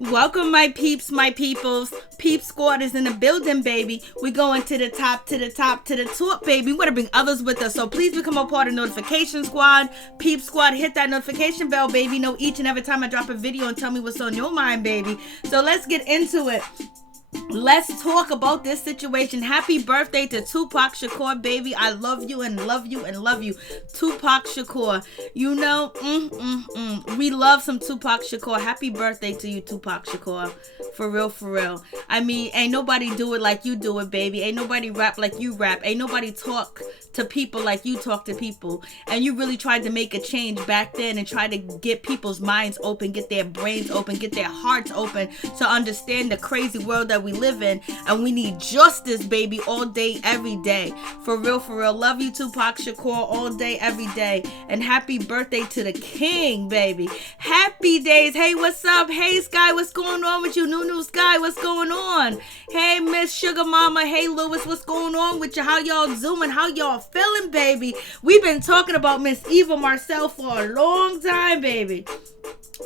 Welcome, my peeps, my peoples. Peep Squad is in the building, baby. We going to the top, to the top, to the top, baby. We want to bring others with us, so please become a part of Notification Squad. Peep Squad, hit that notification bell, baby. Know each and every time I drop a video and tell me what's on your mind, baby. So let's get into it. Let's talk about this situation. Happy birthday to Tupac Shakur, baby. I love you and love you and love you. Tupac Shakur. You know, we love some Tupac Shakur. Happy birthday to you, Tupac Shakur. For real, for real. I mean, ain't nobody do it like you do it, baby. Ain't nobody rap like you rap. Ain't nobody talk to people like you talk to people. And you really tried to make a change back then and try to get people's minds open, get their brains open, get their hearts open to understand the crazy world that we live in. And we need justice, baby, all day, every day. For real, for real. Love you, Tupac Shakur, all day, every day. And happy birthday to the king, baby. Happy days. Hey, what's up? Hey, Sky, what's going on with you? New Sky, what's going on? Hey, Miss Sugar Mama. Hey, Lewis, what's going on with you? How y'all doing? How y'all feeling, baby? We've been talking about Miss Eva Marcille for a long time, baby.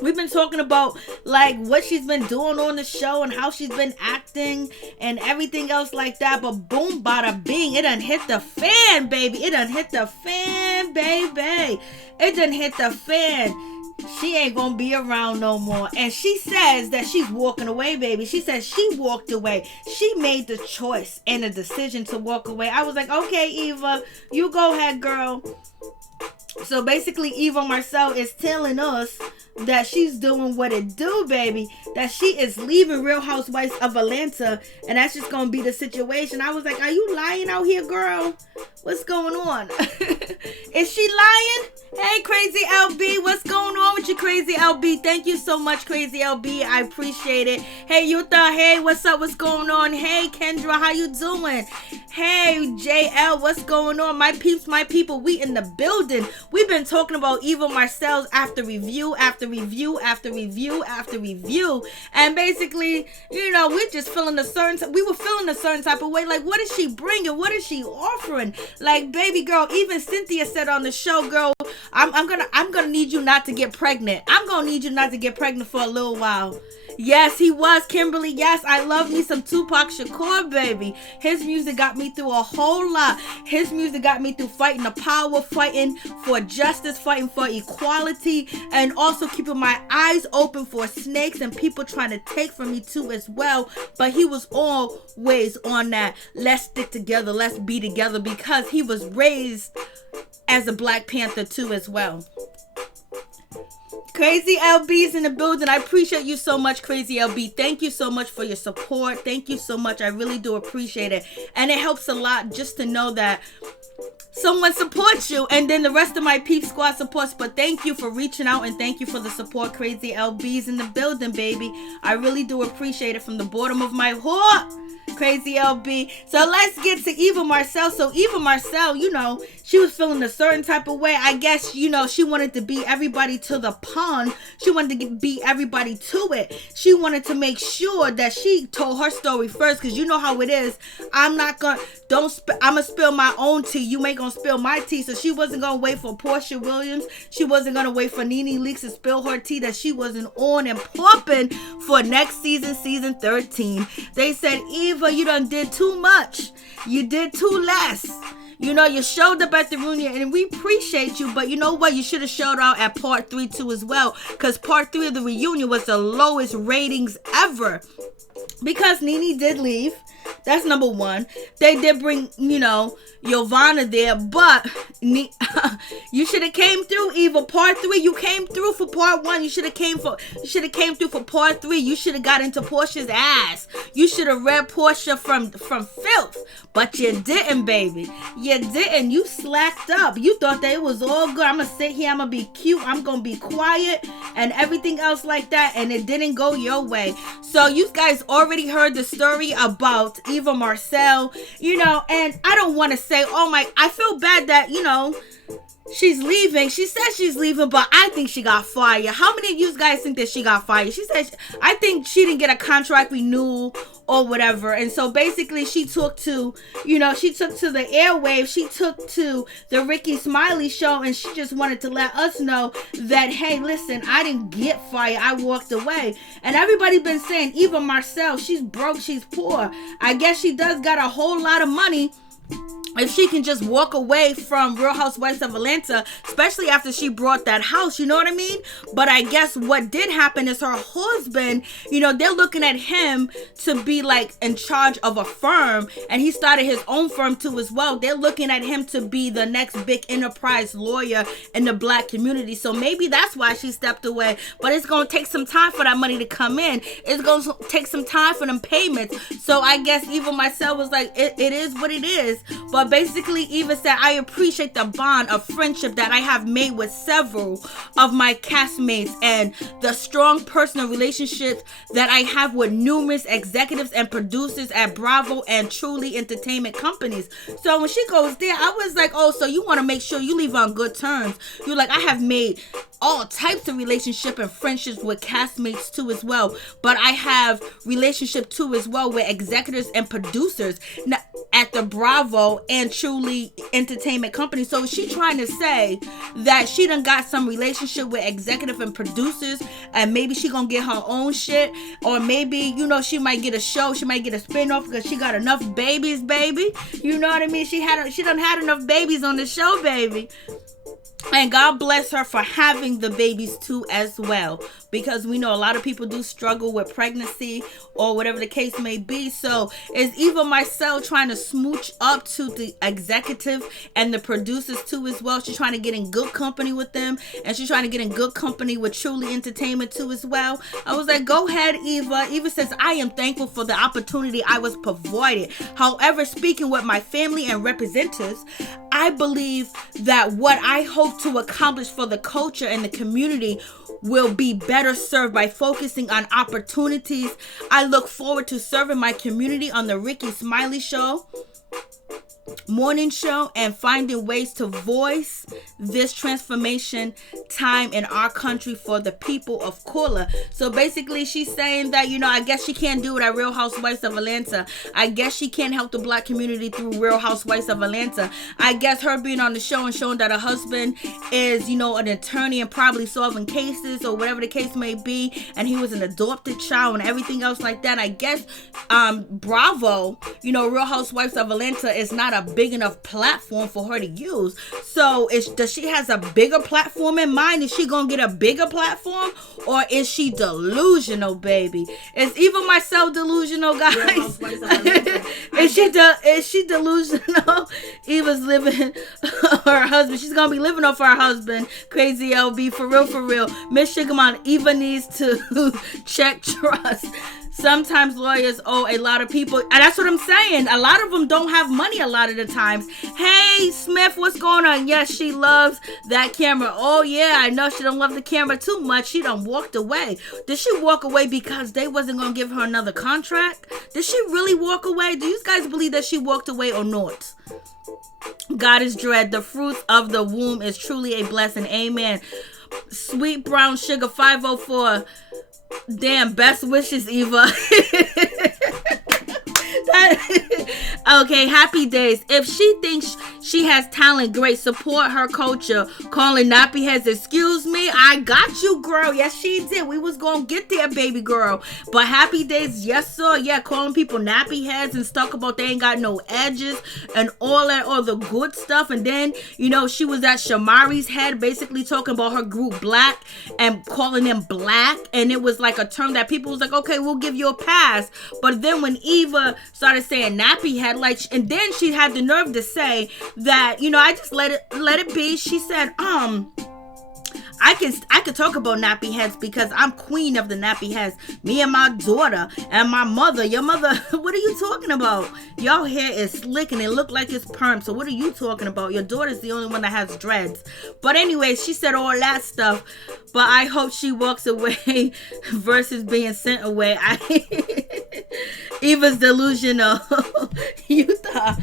We've been talking about like what she's been doing on the show and how she's been acting and everything else like that. But boom, bada bing, it done hit the fan, baby. It done hit the fan, baby. It done hit the fan. She ain't gonna be around no more. And she says that she's walking away, baby. She says she walked away. She made the choice and the decision to walk away. I was like, okay, Eva, you go ahead, girl. So basically, Eva Marcille is telling us that she's doing what it do, baby. That she is leaving Real Housewives of Atlanta. And that's just going to be the situation. I was like, are you lying out here, girl? What's going on? Is she lying? Hey, Crazy LB. What's going on with you, Crazy LB? Thank you so much, Crazy LB. I appreciate it. Hey, Yutha. Hey, what's up? What's going on? Hey, Kendra. How you doing? Hey, JL. What's going on? My peeps, my people. We in the building. We've been talking about Eva Marcille's after review, after review, after review, after review. And basically, you know, we're just feeling we were feeling a certain type of way. Like, what is she bringing? What is she offering? Like, baby girl, even Cynthia said on the show, girl, I'm gonna need you not to get pregnant. I'm gonna need you not to get pregnant for a little while. Yes, he was, Kimberly. Yes, I love me some Tupac Shakur, baby. His music got me through a whole lot. His music got me through fighting the power, fighting for justice, fighting for equality, and also keeping my eyes open for snakes and people trying to take from me too as well. But he was always on that, let's stick together, let's be together, because he was raised as a Black Panther too as well. Crazy LB's in the building. I appreciate you so much, Crazy LB. Thank you so much for your support. Thank you so much. I really do appreciate it. And it helps a lot just to know that someone supports you, and then the rest of my Peep Squad supports. But thank you for reaching out, and thank you for the support. Crazy LB's in the building, baby. I really do appreciate it from the bottom of my heart. Crazy LB. So let's get to Eva Marcille. So Eva Marcille, you know, she was feeling a certain type of way. I guess, you know, she wanted to beat everybody to the pond. She wanted to beat everybody to it. She wanted to make sure that she told her story first, because you know how it is. I'm gonna spill my own tea. You ain't gonna spill my tea. So she wasn't gonna wait for Portia Williams. She wasn't gonna wait for NeNe Leakes to spill her tea that she wasn't on and popping for next season, season 13. They said, Eva, you done did too much. You did too less. You know, you showed up at the reunion, and we appreciate you, but you know what? You should have showed out at part 3 too as well, because part 3 of the reunion was the lowest ratings ever, because NeNe did leave. That's number one. They did bring, you know, Giovanna there, but you should have came through, Eva. Part 3, you came through for part 1. You should have came through for part 3. You should have got into Portia's ass. You should have read Portia from filth, but you didn't, baby. You didn't. You slacked up. You thought that it was all good. I'm gonna sit here. I'm gonna be cute. I'm gonna be quiet and everything else like that, and it didn't go your way. So you guys already heard the story about Eva Marcille, you know, and I don't want to say, oh my, I feel bad that, you know, she's leaving. She says she's leaving, but I think she got fired. How many of you guys think that she got fired? She said, I think she didn't get a contract renewal or whatever. And so basically she took to the airwaves, she took to the Ricky Smiley show, and she just wanted to let us know that, hey, listen, I didn't get fired. I walked away. And everybody been saying, Eva Marcille, she's broke, she's poor. I guess she does got a whole lot of money if she can just walk away from Real Housewives of Atlanta, especially after she brought that house, you know what I mean? But I guess what did happen is her husband, they're looking at him to be like in charge of a firm, and he started his own firm too as well. They're looking at him to be the next big enterprise lawyer in the black community. So maybe that's why she stepped away. But it's going to take some time for that money to come in. It's going to take some time for them payments. So I guess Eva Marcille was like, it is what it is. But basically, Eva said, I appreciate the bond of friendship that I have made with several of my castmates and the strong personal relationships that I have with numerous executives and producers at Bravo and Truly Entertainment companies. So when she goes there, I was like, oh, so you want to make sure you leave on good terms. You're like, I have made all types of relationship and friendships with castmates too as well, but I have relationship too as well with executives and producers at the Bravo and Truly Entertainment company. So she trying to say that she done got some relationship with executive and producers, and maybe she gonna get her own shit, or maybe she might get a show, she might get a spin-off because she got enough babies, baby. You know what I mean? She done had enough babies on the show, baby. And God bless her for having the babies too as well, because we know a lot of people do struggle with pregnancy or whatever the case may be. So is Eva Marcille trying to smooch up to the executive and the producers too as well? She's trying to get in good company with them, and she's trying to get in good company with Truly Entertainment too as well. I was like, go ahead, Eva. Eva says, I am thankful for the opportunity I was provided. However, speaking with my family and representatives, I believe that what I hope to accomplish for the culture and the community will be better served by focusing on opportunities. I look forward to serving my community on the Ricky Smiley show, morning show, and finding ways to voice this transformation time in our country for the people of color. So basically she's saying that, I guess she can't do it at Real Housewives of Atlanta. I guess she can't help the black community through Real Housewives of Atlanta. I guess her being on the show and showing that her husband is, an attorney and probably solving cases or whatever the case may be, and he was an adopted child and everything else like that. I guess Bravo, Real Housewives of Atlanta is not a big enough platform for her to use. So does she has a bigger platform in mind? Is she gonna get a bigger platform, or is she delusional, baby? Is Eva Marcille delusional, guys? Is she delusional? Eva's living her husband. She's gonna be living off her husband. Crazy LB, for real. Miss Sugarman, Eva needs to check trust. Sometimes lawyers owe a lot of people, and that's what I'm saying. A lot of them don't have money a lot of the times. Hey, Smith, what's going on? Yes, she loves that camera. Oh, yeah, I know she don't love the camera too much. She done walked away. Did she walk away because they wasn't going to give her another contract? Did she really walk away? Do you guys believe that she walked away or not? God is dread. The fruit of the womb is truly a blessing. Amen. Sweet Brown Sugar 504. Damn, best wishes, Eva. Okay, happy days. If she thinks she has talent, great. Support her culture. Calling nappy heads, excuse me, I got you, girl. Yes, she did. We was gonna get there, baby girl. But happy days, yes, sir. Yeah, calling people nappy heads and stuff about they ain't got no edges and all the good stuff. And then, she was at Shamari's head, basically talking about her group Black and calling them black. And it was like a term that people was like, okay, we'll give you a pass. But then when Eva started saying nappy head, and then she had the nerve to say that, I just let it be. She said, I could talk about nappy heads because I'm queen of the nappy heads. Me and my daughter and my mother. Your mother, what are you talking about? Your hair is slick and it look like it's perm. So what are you talking about? Your daughter's the only one that has dreads. But anyway, she said all that stuff. But I hope she walks away versus being sent away. Eva's delusional. You thought.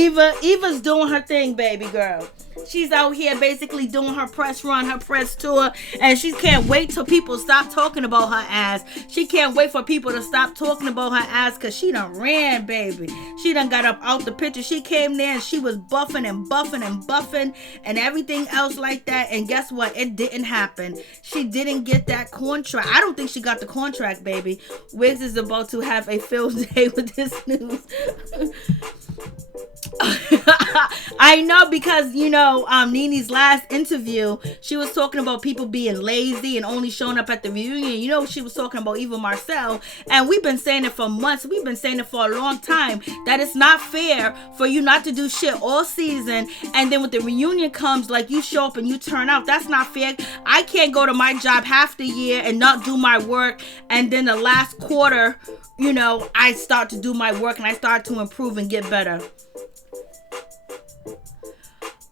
Eva's doing her thing, baby girl. She's out here basically doing her press run, her press tour, and she can't wait till people stop talking about her ass. She can't wait for people to stop talking about her ass, because she done ran, baby. She done got up out the picture. She came there and she was buffing and buffing and buffing and everything else like that, and guess what? It didn't happen. She didn't get that contract. I don't think she got the contract, baby. Wiggs is about to have a field day with this news. I know, because NeNe's last interview, she was talking about people being lazy and only showing up at the reunion. She was talking about Eva Marcille, and we've been saying it for months. We've been saying it for a long time, that it's not fair for you not to do shit all season, and then when the reunion comes, like, you show up and you turn out. That's not fair. I can't go to my job half the year and not do my work, and then the last quarter, I start to do my work and I start to improve and get better.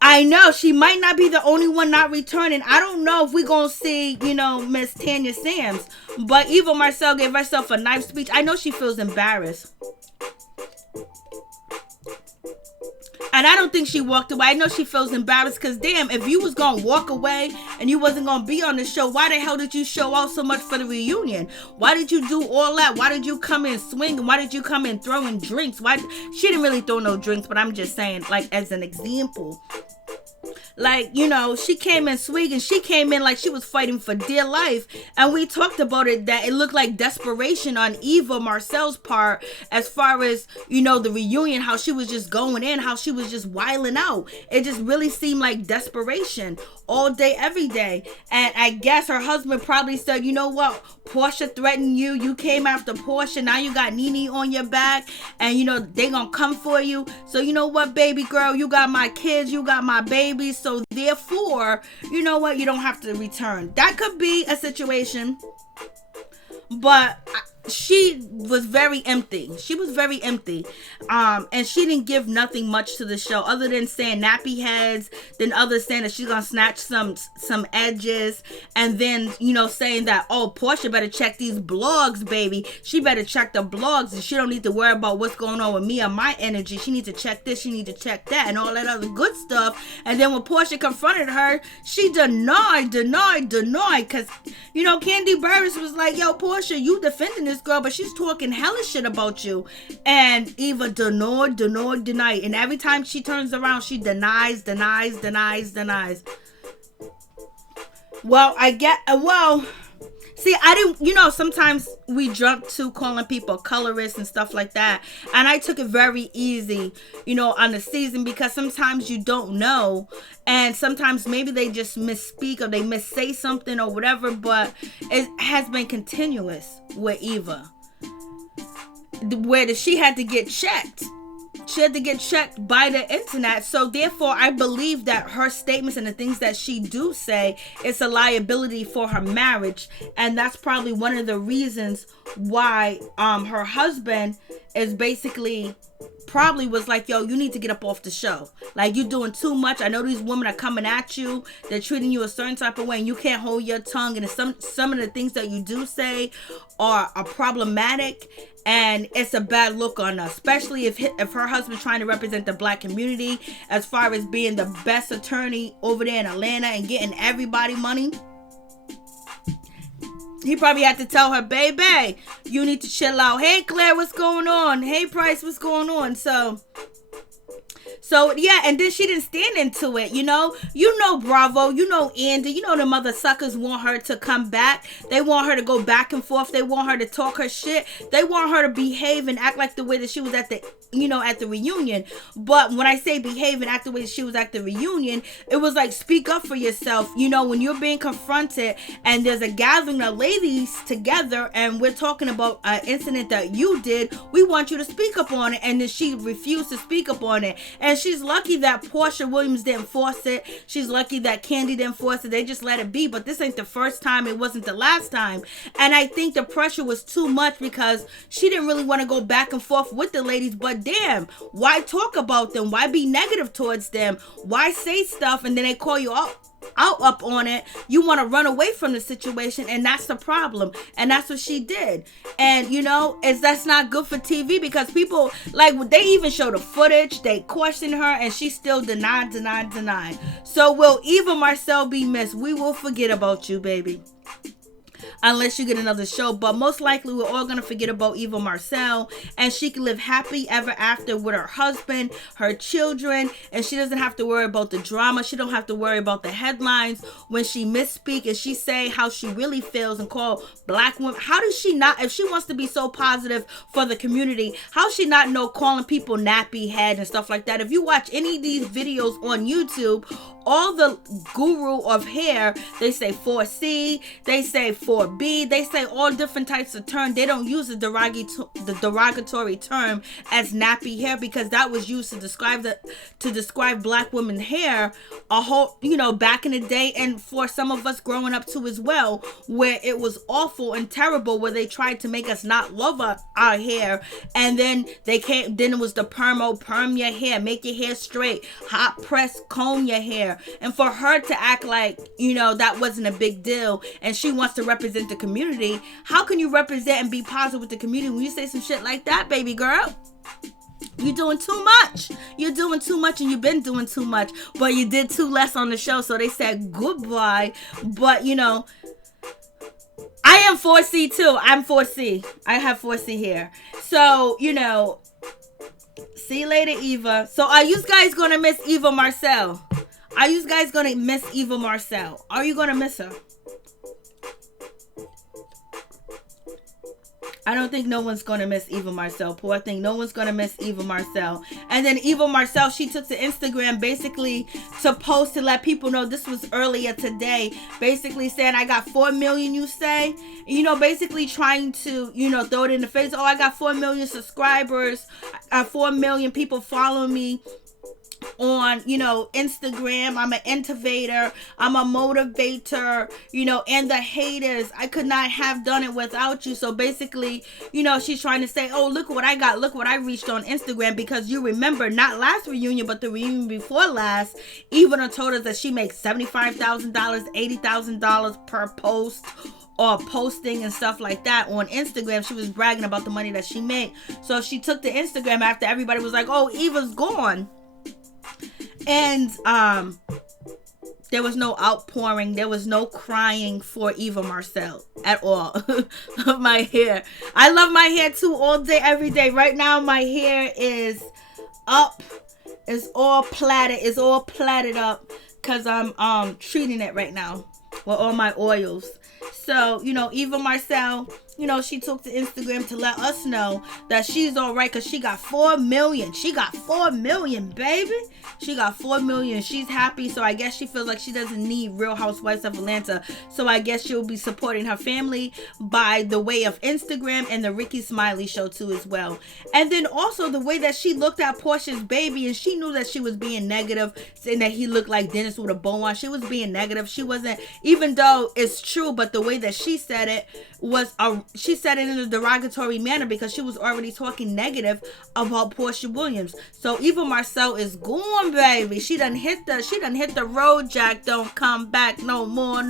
I know she might not be the only one not returning. I don't know if we're going to see, Miss Tanya Sams. But Eva Marcille gave herself a nice speech. I know she feels embarrassed. And I don't think she walked away. I know she feels embarrassed, because damn, if you was going to walk away and you wasn't going to be on the show, why the hell did you show out so much for the reunion? Why did you do all that? Why did you come in swinging? Why did you come in throwing drinks? She didn't really throw no drinks, but I'm just saying, like, as an example. Like, she came in swinging. She came in like she was fighting for dear life. And we talked about it, that it looked like desperation on Eva Marcille's part, as far as, the reunion, how she was just going in, how she was just wilding out. It just really seemed like desperation all day, every day. And I guess her husband probably said, you know what? Portia threatened you. You came after Portia. Now you got NeNe on your back, and they gonna come for you. So you know what, baby girl? You got my kids. You got my babies. So therefore, you know what? You don't have to return. That could be a situation. But she was very empty. She was very empty. And she didn't give nothing much to the show, other than saying nappy heads, then others saying that she's gonna snatch some edges, and then saying that, oh, Portia better check these blogs, baby. She better check the blogs, and she don't need to worry about what's going on with me or my energy. She needs to check this, she needs to check that, and all that other good stuff. And then when Portia confronted her, she denied, because Kandi Burruss was like, yo, Portia, you defending this girl, but she's talking hella shit about you. And Eva denied. And every time she turns around, she denies. Well, see, I didn't, sometimes we jump to calling people colorists and stuff like that. And I took it very easy, on the season, because sometimes you don't know. And sometimes maybe they just misspeak or they missay something or whatever. But it has been continuous with Eva, where she had to get checked. She had to get checked by the internet. So therefore, I believe that her statements and the things that she do say, it's a liability for her marriage. And that's probably one of the reasons why her husband is basically probably was like, yo, you need to get up off the show. Like, you're doing too much. I know these women are coming at you. They're treating you a certain type of way, and you can't hold your tongue. And some of the things that you do say are problematic, and it's a bad look on us, especially if her husband's trying to represent the black community as far as being the best attorney over there in Atlanta and getting everybody money. He probably had to tell her, baby, you need to chill out. Hey, Claire, what's going on? Hey, Price, what's going on? So yeah, and then she didn't stand into it, Bravo, Andy, the mother suckers want her to come back. They want her to go back and forth. They want her to talk her shit. They want her to behave and act like the way that she was at the reunion. But when I say behave and act the way that she was at the reunion, it was like, speak up for yourself. When you're being confronted and there's a gathering of ladies together and we're talking about an incident that you did, we want you to speak up on it. And then she refused to speak up on it. And she's lucky that Portia Williams didn't force it. She's lucky that Kandi didn't force it. They just let it be. But this ain't the first time. It wasn't the last time. And I think the pressure was too much, because she didn't really want to go back and forth with the ladies. But damn, why talk about them? Why be negative towards them? Why say stuff and then they call you out out up on it, you want to run away from the situation, and that's the problem. And that's what she did. And that's not good for TV, because people, like, they even show the footage, they question her, and she still denied. So will Eva Marcille be missed? We will forget about you, baby, unless you get another show. But most likely we're all gonna forget about Eva Marcille, and she can live happy ever after with her husband, her children, and she doesn't have to worry about the drama. She don't have to worry about the headlines when she misspeak and she say how she really feels and call black women. How does she not, if she wants to be so positive for the community, how she not know calling people nappy head and stuff like that? If you watch any of these videos on YouTube, all the guru of hair, they say 4C, they say 4B, they say all different types of terms. They don't use the derogatory term as nappy hair, because that was used to describe black women's hair a whole, back in the day, and for some of us growing up too as well, where it was awful and terrible, where they tried to make us not love our hair, and then then it was the perm your hair, make your hair straight, hot press, comb your hair. And for her to act like, that wasn't a big deal, and she wants to represent the community, how can you represent and be positive with the community when you say some shit like that, baby girl? You're doing too much. You're doing too much, and you've been doing too much, but you did too less on the show, so they said goodbye. But, I am 4C too. I'm 4C. I have 4C here. So, see you later, Eva. So are you guys going to miss Eva Marcille? Are you guys going to miss Eva Marcille? Are you going to miss her? I don't think no one's going to miss Eva Marcille. Poor thing. No one's going to miss Eva Marcille. And then Eva Marcille, she took to Instagram basically to post to let people know, this was earlier today, basically saying, I got 4 million, you say? Basically trying to, throw it in the face. Oh, I got 4 million subscribers. 4 million people following me on Instagram. I'm an innovator, I'm a motivator, and the haters, I could not have done it without you. So basically, she's trying to say, oh, look what I got, look what I reached on Instagram, because you remember, not last reunion, but the reunion before last, Eva told us that she makes $75,000, $80,000 per post or posting and stuff like that on Instagram. She was bragging about the money that she made. So she took to Instagram after everybody was like, oh, Eva's gone. And there was no outpouring, there was no crying for Eva Marcille at all. Of my hair. I love my hair too, all day, every day. Right now my hair is up. It's all plaited up, because I'm treating it right now with all my oils. So, Eva Marcille, she took to Instagram to let us know that she's all right, because she got 4 million. She got 4 million, baby. She got 4 million. She's happy. So I guess she feels like she doesn't need Real Housewives of Atlanta. So I guess she'll be supporting her family by the way of Instagram and the Ricky Smiley show too as well. And then also the way that she looked at Portia's baby, and she knew that she was being negative, saying that he looked like Dennis with a bow on. She was being negative. She wasn't, even though it's true, but the way that she said it was, she said it in a derogatory manner, because she was already talking negative about Portia Williams. So Eva Marcille is gone, baby. She done hit the road, Jack. Don't come back no more.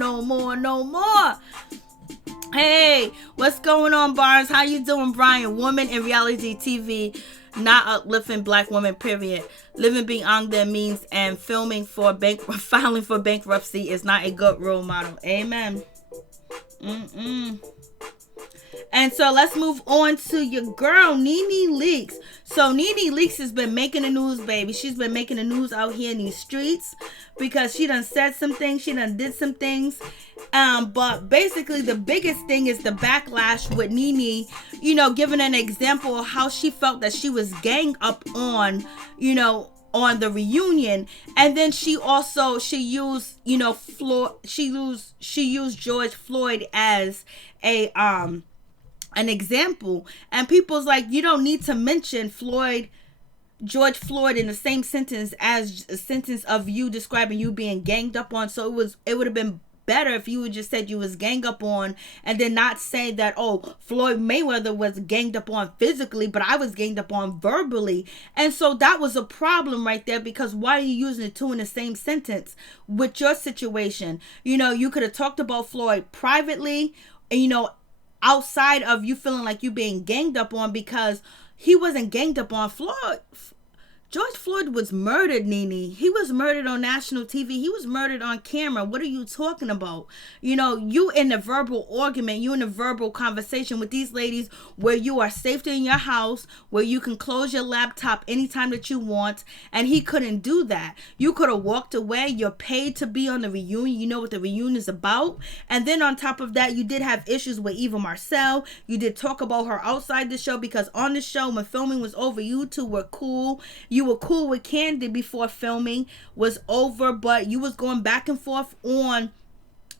Hey, what's going on, Barnes? How you doing, Brian? Woman in reality TV, not uplifting black women, period. Living beyond their means and filing for bankruptcy is not a good role model. Amen. And so let's move on to your girl, NeNe Leakes. So NeNe Leakes has been making the news, baby. She's been making the news out here in these streets, because she done said some things, she done did some things. But basically the biggest thing is the backlash with NeNe, giving an example of how she felt that she was gang up on, on the reunion. And then she used, she used George Floyd as an example, and people's like, you don't need to mention George Floyd in the same sentence as a sentence of you describing you being ganged up on. So it would have been better if you would just said you was ganged up on, and then not say that, oh, Floyd Mayweather was ganged up on physically, but I was ganged up on verbally. And so that was a problem right there, because why are you using the two in the same sentence with your situation? You know, you could have talked about Floyd privately, and, you know, outside of you feeling like you being ganged up on, because he wasn't ganged up on. George Floyd was murdered, NeNe. He was murdered on national TV. He was murdered on camera. What are you talking about? You know, you in a verbal argument, you in a verbal conversation with these ladies where you are safe in your house, where you can close your laptop anytime that you want, and he couldn't do that. You could have walked away. You're paid to be on the reunion. You know what the reunion is about. And then on top of that, you did have issues with Eva Marcille. You did talk about her outside the show, because on the show, when filming was over, you two were cool. You were cool with Kandi before filming was over, but you was going back and forth on,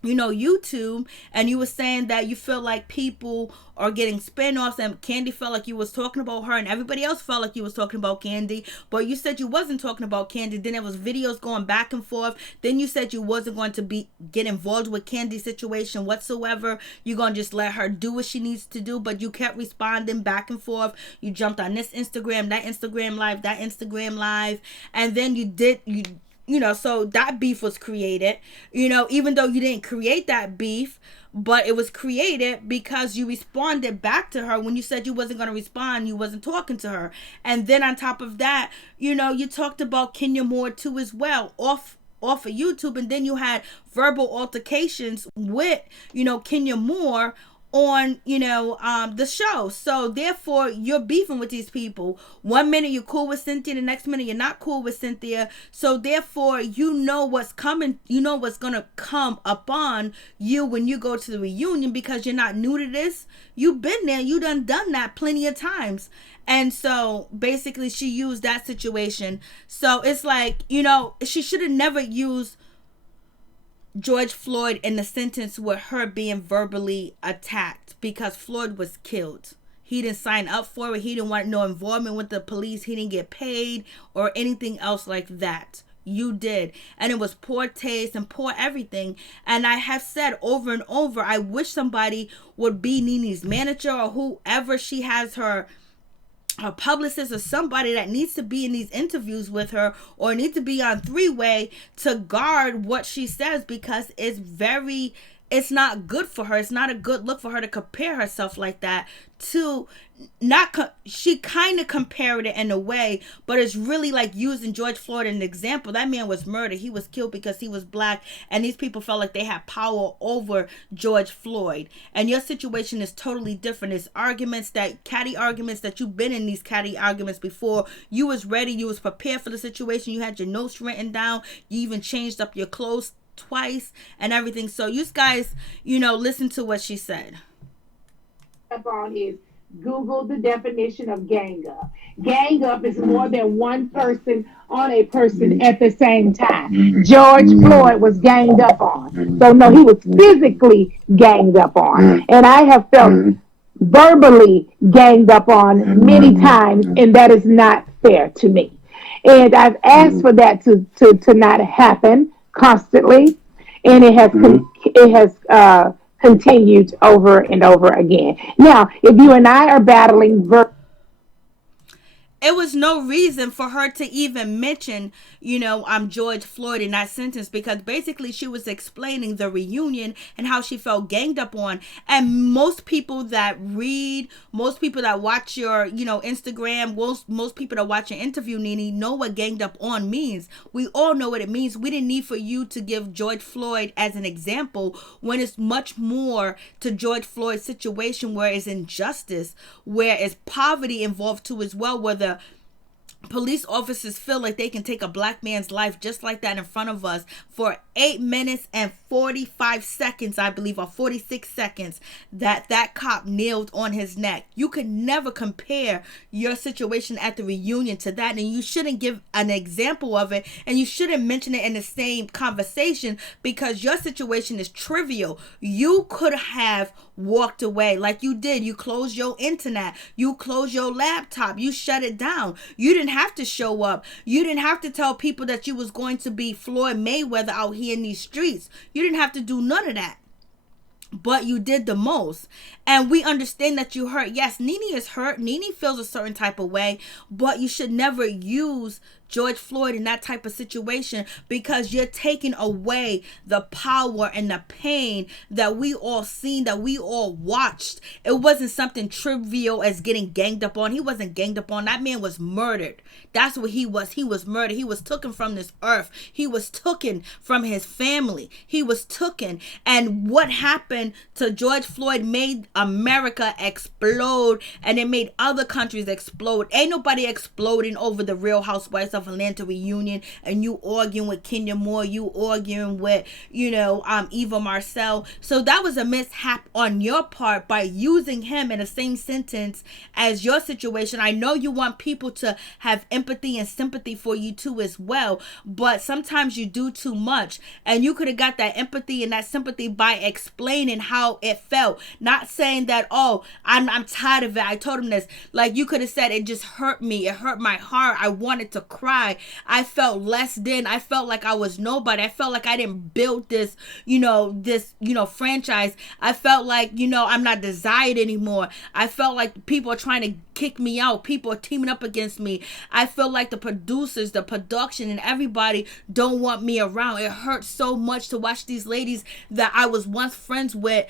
you know, YouTube, and you were saying that you feel like people are getting spin-offs, and Kandi felt like you was talking about her, and everybody else felt like you was talking about Kandi, but you said you wasn't talking about Kandi. Then there was videos going back and forth. Then you said you wasn't going to get involved with Kandi's situation whatsoever. You're going to just let her do what she needs to do, but you kept responding back and forth. You jumped on this Instagram, that Instagram live, and then you know, so that beef was created, you know, even though you didn't create that beef, but it was created because you responded back to her when you said you wasn't going to respond. You wasn't talking to her. And then on top of that, you know, you talked about Kenya Moore too as well, off of YouTube. And then you had verbal altercations with, you know, Kenya Moore on, you know, the show. So therefore you're beefing with these people. 1 minute you're cool with Cynthia, the next minute you're not cool with Cynthia. So therefore you know what's coming, you know what's gonna come upon you when you go to the reunion, because you're not new to this. You've been there, you done that plenty of times. And so basically she used that situation. So it's like, you know, she should have never used George Floyd in the sentence with her being verbally attacked, because Floyd was killed. He didn't sign up for it. He didn't want no involvement with the police. He didn't get paid or anything else like that. You did. And it was poor taste and poor everything. And I have said over and over, I wish somebody would be NeNe's manager, or whoever she has her publicist, or somebody that needs to be in these interviews with her, or need to be on three-way to guard what she says, because it's not good for her. It's not a good look for her to compare herself like that to she kind of compared it in a way, but it's really like using George Floyd as an example. That man was murdered. He was killed because he was black, and these people felt like they had power over George Floyd. And your situation is totally different. It's catty arguments that you've been in these catty arguments before. You was ready. You was prepared for the situation. You had your notes written down. You even changed up your clothes twice and everything. So you guys, you know, listen to what she said. On is Google the definition of gang up. Gang up is more than one person on a person at the same time. George Floyd was ganged up on. So no, he was physically ganged up on. And I have felt verbally ganged up on many times, and that is not fair to me. And I've asked for that to not happen constantly, and it has continued over and over again. Now, if you and I are battling it was no reason for her to even mention, you know, George Floyd in that sentence, because basically she was explaining the reunion and how she felt ganged up on. And most people that read, most people that watch your, you know, Instagram, most people that watch your interview, NeNe, know what ganged up on means. We all know what it means. We didn't need for you to give George Floyd as an example when it's much more to George Floyd's situation, where it's injustice, where it's poverty involved too as well, where the police officers feel like they can take a black man's life just like that in front of us for 8 minutes and 45 seconds, I believe, or 46 seconds, that cop kneeled on his neck. You could never compare your situation at the reunion to that, and you shouldn't give an example of it, and you shouldn't mention it in the same conversation, because your situation is trivial. You could have walked away like you did. You closed your internet. You closed your laptop. You shut it down. You didn't have to show up. You didn't have to tell people that you was going to be Floyd Mayweather out here in these streets. You didn't have to do none of that. But you did the most. And we understand that you hurt. Yes, NeNe is hurt. NeNe feels a certain type of way. But you should never use George Floyd in that type of situation, because you're taking away the power and the pain that we all seen, that we all watched. It wasn't something trivial as getting ganged up on. He wasn't ganged up on. That man was murdered. That's what he was. He was murdered. He was taken from this earth. He was taken from his family. He was taken. And what happened to George Floyd made America explode, and it made other countries explode. Ain't nobody exploding over the Real Housewives of Atlanta reunion, and you arguing with Kenya Moore, you arguing with, Eva Marcille. So that was a mishap on your part by using him in the same sentence as your situation. I know you want people to have empathy and sympathy for you too as well, but sometimes you do too much, and you could have got that empathy and that sympathy by explaining how it felt, not saying that, oh, I'm tired of it. I told him this. Like, you could have said, it just hurt me. It hurt my heart. I wanted to cry. I felt less than. I felt like I was nobody. I felt like I didn't build this, franchise. I felt like, I'm not desired anymore. I felt like people are trying to kick me out. People are teaming up against me. I feel like the producers, the production, and everybody don't want me around. It hurts so much to watch these ladies that I was once friends with,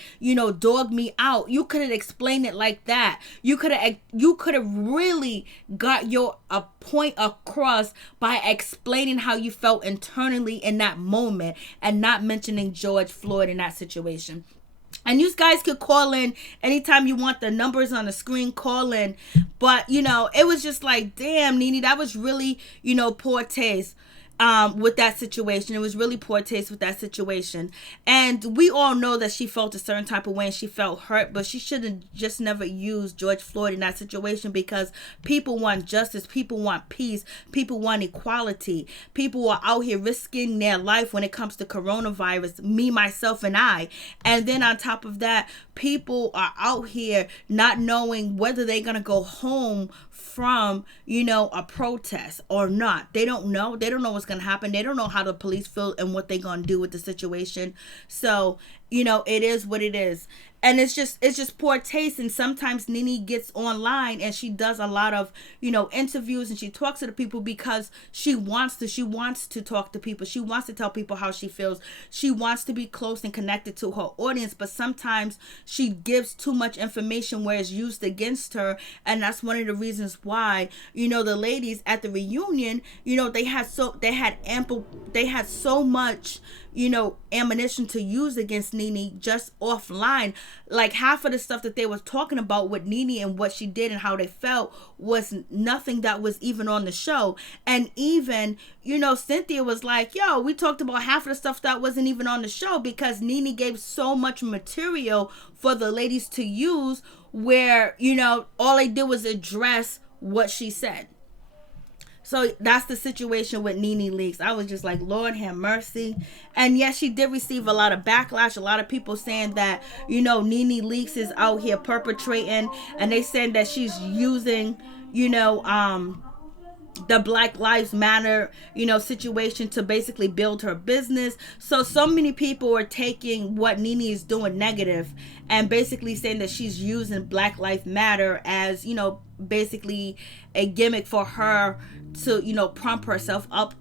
dog me out. You could have explained it like that. You could have really got your point across by explaining how you felt internally in that moment, and not mentioning George Floyd in that situation. And you guys could call in anytime you want. The numbers on the screen, call in. But, it was just like, damn, NeNe, that was really, poor taste. With that situation. It was really poor taste with that situation. And we all know that she felt a certain type of way and she felt hurt, but she should have just never used George Floyd in that situation, because people want justice, people want peace, people want equality. People are out here risking their life when it comes to coronavirus, me, myself, and I. And then on top of that, people are out here not knowing whether they're going to go home from, a protest or not. They don't know. They don't know what's going to happen. They don't know how the police feel and what they're going to do with the situation. So, it is what it is. And it's just poor taste. And sometimes NeNe gets online and she does a lot of, interviews, and she talks to the people because she wants to talk to people. She wants to tell people how she feels. She wants to be close and connected to her audience, but sometimes she gives too much information where it's used against her. And that's one of the reasons why, the ladies at the reunion, they had so much, ammunition to use against NeNe just offline. Like, half of the stuff that they was talking about with NeNe and what she did and how they felt was nothing that was even on the show. And even, Cynthia was like, yo, we talked about half of the stuff that wasn't even on the show, because NeNe gave so much material for the ladies to use where, all they did was address what she said. So that's the situation with NeNe Leakes. I was just like, Lord have mercy. And yes, she did receive a lot of backlash. A lot of people saying that, NeNe Leakes is out here perpetrating, and they saying that she's using, the Black Lives Matter, situation to basically build her business. So many people are taking what NeNe is doing negative and basically saying that she's using Black Lives Matter as, basically a gimmick for her to, prompt herself up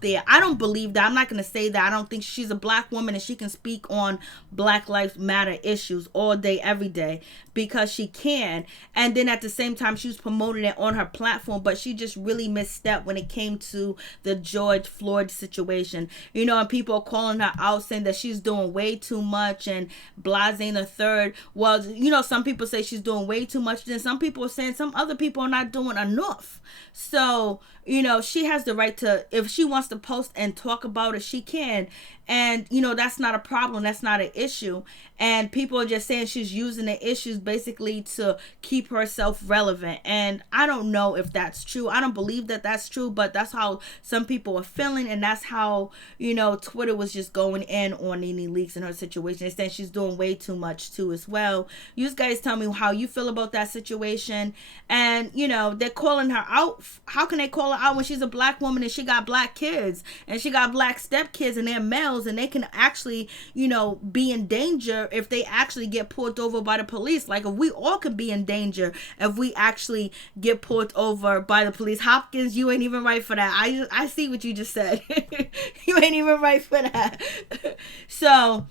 there. I don't believe that. I'm not going to say that. I don't think she's a black woman and she can speak on Black Lives Matter issues all day, every day, because she can. And then at the same time, she was promoting it on her platform, but she just really misstepped when it came to the George Floyd situation. And people are calling her out, saying that she's doing way too much and blasting the third. Well, some people say she's doing way too much. Then some people are saying some other people are not doing enough. So, she has the right to, if she wants to post and talk about it, she can. And, you know, that's not a problem. That's not an issue. And people are just saying she's using the issues basically to keep herself relevant. And I don't know if that's true. I don't believe that that's true, but that's how some people are feeling. And that's how, you know, Twitter was just going in on NeNe Leakes and her situation. They're saying she's doing way too much too as well. You guys tell me how you feel about that situation. And, you know, they're calling her out. How can they call her out when she's a black woman and she got black kids and she got black stepkids and they're males, and they can actually, you know, be in danger if they actually get pulled over by the police? Like, if we all could be in danger if we actually get pulled over by the police. Hopkins, you ain't even right for that. I see what you just said. You ain't even right for that. So,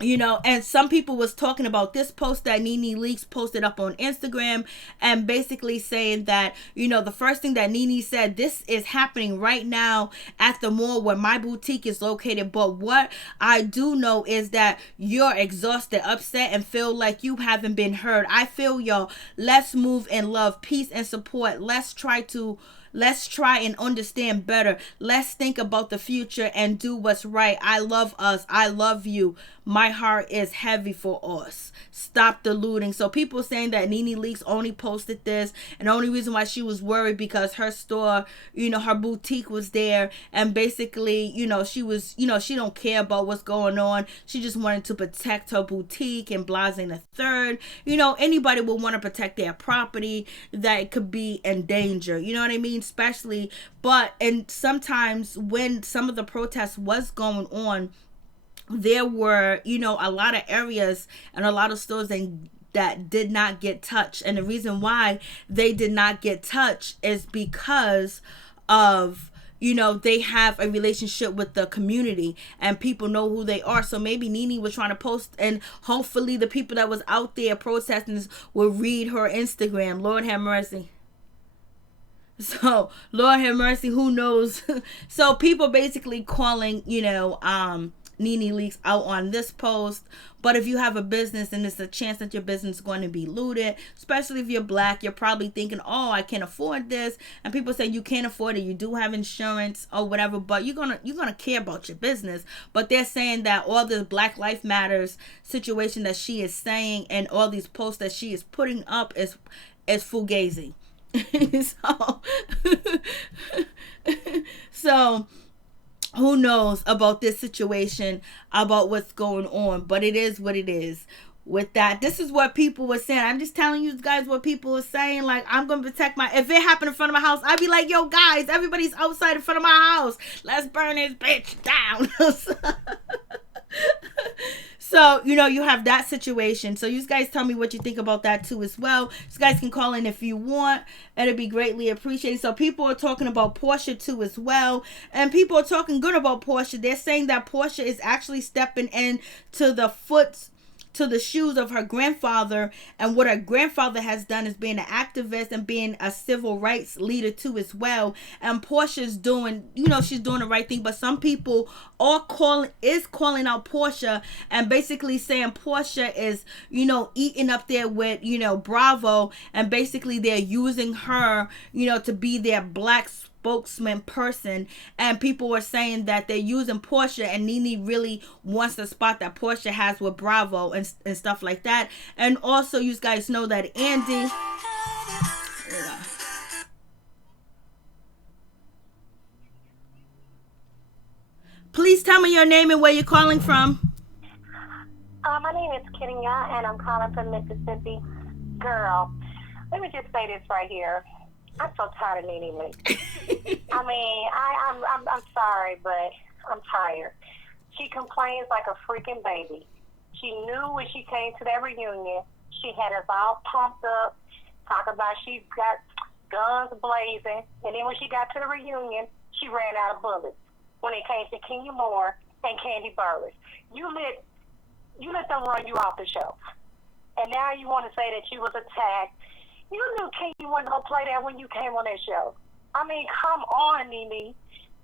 you know, and some people was talking about this post that NeNe Leakes posted up on Instagram, and basically saying that, you know, the first thing that NeNe said, this is happening right now at the mall where my boutique is located. But what I do know is that you're exhausted, upset, and feel like you haven't been heard. I feel y'all. Let's move in love, peace, and support. Let's try and understand better. Let's think about the future and do what's right. I love us. I love you. My heart is heavy for us. Stop the looting. So people saying that NeNe Leakes only posted this, and the only reason why she was worried because her store, you know, her boutique was there, and basically, you know, she was, you know, she don't care about what's going on. She just wanted to protect her boutique and blase the third. You know, anybody would want to protect their property that it could be in danger. You know what I mean? Especially, and sometimes when some of the protests was going on, there were, you know, a lot of areas and a lot of stores that did not get touched. And the reason why they did not get touched is because of, you know, they have a relationship with the community and people know who they are. So maybe NeNe was trying to post, and hopefully the people that was out there protesting will read her Instagram. Lord have mercy. So, Lord have mercy, who knows? So people basically calling, you know, NeNe Leakes out on this post. But if you have a business and there's a chance that your business is going to be looted, especially if you're black, you're probably thinking, oh, I can't afford this. And people say you can't afford it. You do have insurance or whatever, but you're gonna care about your business. But they're saying that all this Black Lives Matters situation that she is saying and all these posts that she is putting up is fugazi. So who knows about this situation, about what's going on, but it is what it is. With that, this is what people were saying. I'm just telling you guys what people were saying. Like, I'm gonna protect if it happened in front of my house, I'd be like, yo guys, everybody's outside in front of my house, let's burn this bitch down. So, you know, you have that situation. So you guys tell me what you think about that too as well. You guys can call in if you want. It'll be greatly appreciated. So people are talking about Portia too as well. And people are talking good about Portia. They're saying that Portia is actually stepping into the shoes of her grandfather, and what her grandfather has done is being an activist and being a civil rights leader too as well. And Portia's doing, you know, she's doing the right thing, but some people are calling out Portia and basically saying Portia is, you know, eating up there with, you know, Bravo, and basically they're using her, you know, to be their black spokesman person. And people were saying that they're using Portia, and NeNe really wants the spot that Portia has with Bravo and stuff like that. And also, you guys know that Andy, please tell me your name and where you're calling from. My name is Kenya, and I'm calling from Mississippi. Girl, let me just say this right here. I'm so tired of NeNe Leakes. I mean, I'm sorry, but I'm tired. She complains like a freaking baby. She knew when she came to that reunion, she had us all pumped up, talking about she got guns blazing, and then when she got to the reunion, she ran out of bullets. When it came to Kenya Moore and Kandi Burruss, you let them run you off the show, and now you want to say that you was attacked. You knew Kenya wasn't going to play that when you came on that show. I mean, come on, NeNe.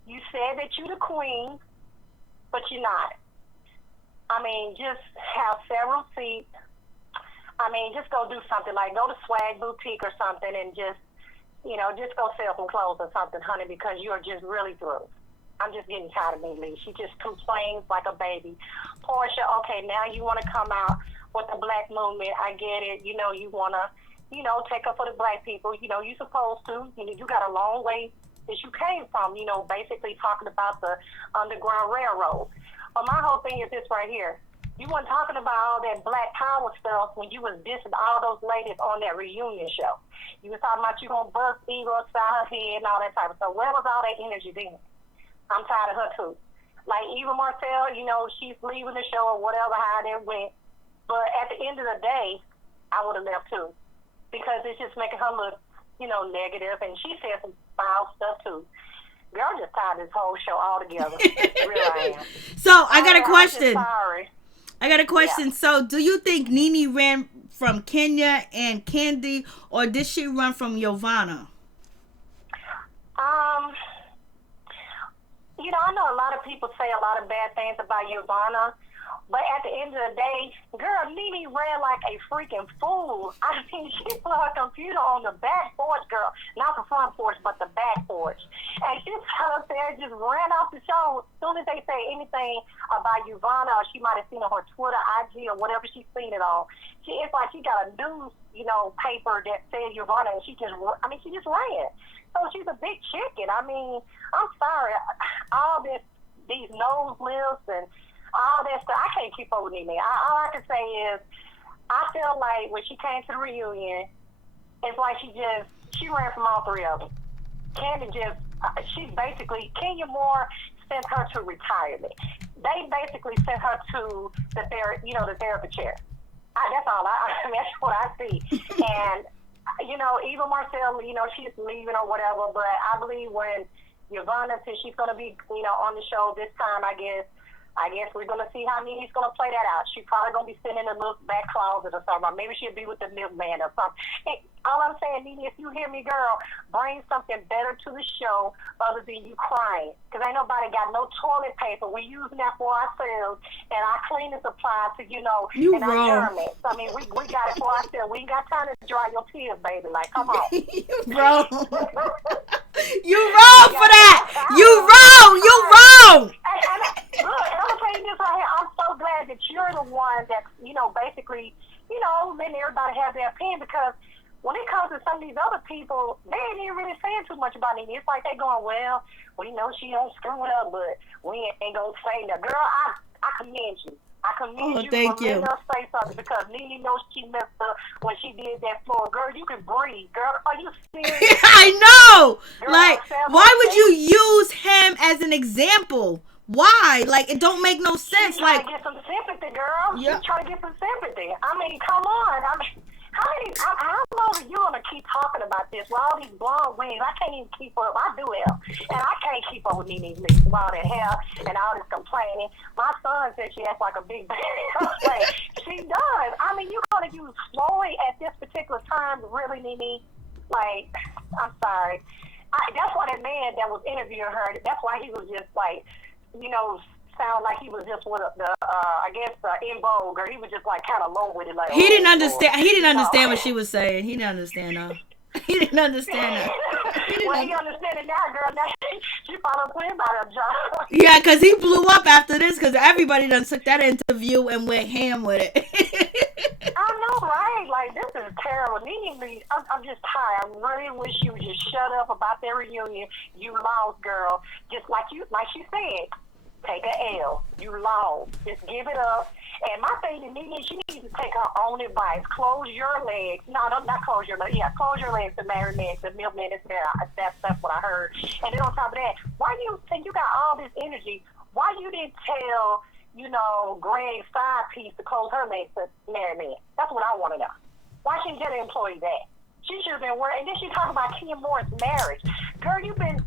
You said that you the queen, but you're not. I mean, just have several seats. I mean, just go do something, like go to Swag Boutique or something and just, you know, just go sell some clothes or something, honey, because you're just really through. I'm just getting tired of NeNe. She just complains like a baby. Portia, okay, now you want to come out with the black movement. I get it. You know, you want to, you know, take up for the black people. You know, you're supposed to. You know, you got a long way that you came from, you know, basically talking about the Underground Railroad. But my whole thing is this right here. You weren't talking about all that black power stuff when you was dissing all those ladies on that reunion show. You was talking about you going to bust Eva upside her head and all that type of stuff. Where was all that energy then? I'm tired of her too. Like Eva Marcille, you know, she's leaving the show or whatever, how it went. But at the end of the day, I would have left too. Because it's just making her look, you know, negative. And she said some foul stuff too. Girl, I'm just tired of this whole show altogether. Real I am. So I got a question. I'm just sorry. I got a question. Yeah. So, do you think NeNe ran from Kenya and Kandi, or did she run from Giovanna? You know, I know a lot of people say a lot of bad things about Giovanna, but at the end of the day, girl, NeNe ran like a freaking fool. I mean, she put her computer on the back porch, girl. Not the front porch, but the back porch. And she sat up there and just ran off the show. As soon as they say anything about Giovanna, or she might have seen on her Twitter, IG, or whatever she's seen it on, it's like she got a news, you know, paper that said Giovanna, and she just ran. So she's a big chicken. I mean, I'm sorry. All these nose lifts and all that stuff, I can't keep up with NeNe. All I can say is, I feel like when she came to the reunion, it's like she ran from all three of them. Kandi she's basically, Kenya Moore sent her to retirement. They basically sent her to the therapy chair. That's all. I mean, that's what I see. And, you know, Eva Marcille, you know, she's leaving or whatever, but I believe when Giovanna, since she's going to be, you know, on the show this time, I guess we're going to see how NeNe's going to play that out. She's probably going to be sitting in a little back closet or something. Or maybe she'll be with the milkman or something. Hey, all I'm saying, NeNe, if you hear me, girl, bring something better to the show other than you crying. Because ain't nobody got no toilet paper. We're using that for ourselves and our cleaning supplies to, you know, and our germs. I mean, we got it for ourselves. We ain't got time to dry your tears, baby. Like, come on. You wrong. You wrong for that. You wrong. You wrong. Look, and I'm going to tell you this right here. I'm so glad that you're the one that, you know, basically, you know, letting everybody have their opinion, because when it comes to some of these other people, they ain't even really saying too much about NeNe. It's like they going, well, we know she don't screw it up, but we ain't going to say that. Girl, I commend you. I commend you for letting us say something, because NeNe knows she messed up when she did that floor. Girl, you can breathe. Girl, are you serious? I know. Girl, like, why would you use him as an example? Why? Like, it don't make no sense. She's trying to get some sympathy, girl. Yep. She's trying to get some sympathy. I mean, come on. How long are you going to keep talking about this with all these blonde wigs? I can't even keep up. I do it. And I can't keep up with NeNe Leakes with all that hair and all this complaining. My son said she acts like a big baby. Like, she does. I mean, you're going to use Floyd at this particular time, really, NeNe? Like, I'm sorry. That's why that man that was interviewing her, that's why he was just like, you know, sound like he was just with in vogue, or he was just like kind of low with it. Like, he didn't understand. He didn't understand what she was saying. He didn't understand her. He didn't understand her. He understand it now, girl. Now she probably put him out of job. Yeah, because he blew up after this, because everybody done took that interview and went ham with it. I know, right? Like, this is terrible. NeNe, I'm just tired. I really wish you would just shut up about their reunion. You lost, girl. Just like she said. Take a L. You lost. Just give it up. And my thing to NeNe, she needs to take her own advice. Close your legs. No, not close your legs. Yeah, close your legs to Maryjanetv, the milkman is there. That's what I heard. And then on top of that, why you think you got all this energy? Why you didn't tell, you know, Greg's side piece to close her legs to Maryjanetv? That's what I want to know. Why she didn't tell the employee that? She should have been worried. And then she talking about Kenya Moore's marriage. Girl, you've been...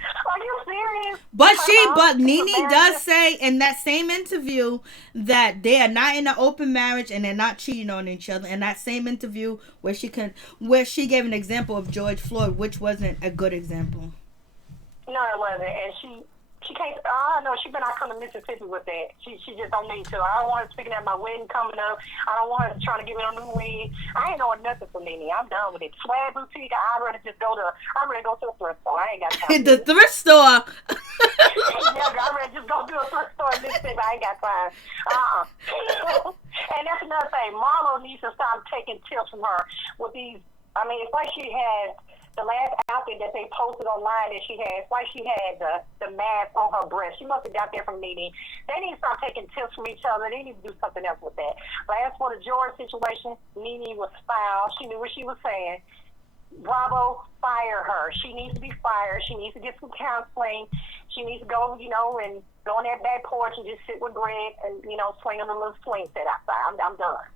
Are you serious? But NeNe does say in that same interview that they are not in an open marriage and they're not cheating on each other. In that same interview where she gave an example of George Floyd, which wasn't a good example. No, it wasn't. And she can't. I know she's been out come to Mississippi with that. She just don't need to. I don't want her speaking at my wedding coming up. I don't want her trying to give me a new wig. I ain't knowing nothing from NeNe. I'm done with it. Swag boutique. I'd rather go to the thrift store. I ain't got time. The thrift store. Yeah, I'm ready to just go do a thrift store in Mississippi. I ain't got time. And that's another thing. Marlo needs to stop taking tips from her with these. I mean, it's like she had the last outfit that they posted online that she had. It's like she had the mask on her breast. She must have got that from NeNe. They need to start taking tips from each other. They need to do something else with that. But as for the George situation, NeNe was foul. She knew what she was saying. Bravo, fire her. She needs to be fired. She needs to get some counseling. She needs to go, and go on that back porch and just sit with Greg and, swing on the little swing set outside. I'm done.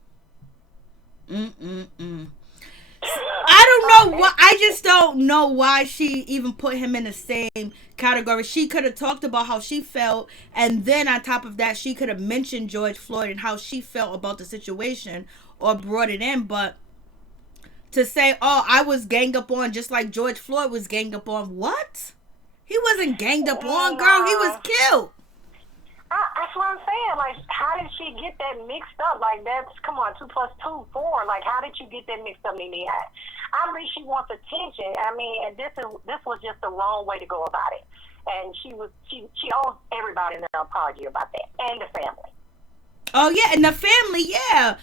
I don't know why. I just don't know why she even put him in the same category. She could have talked about how she felt, and then on top of that, she could have mentioned George Floyd and how she felt about the situation, or brought it in. But to say, "Oh, I was ganged up on," just like George Floyd was ganged up on, what? He wasn't ganged up on, girl. He was killed. That's what I'm saying. Like, how did she get that mixed up? Like, come on, 2 + 2 = 4. Like, how did you get that mixed up, NeNe? I mean, she wants attention. I mean, and this was just the wrong way to go about it. And she owes everybody an apology about that, and the family. Oh yeah, and the family, yeah.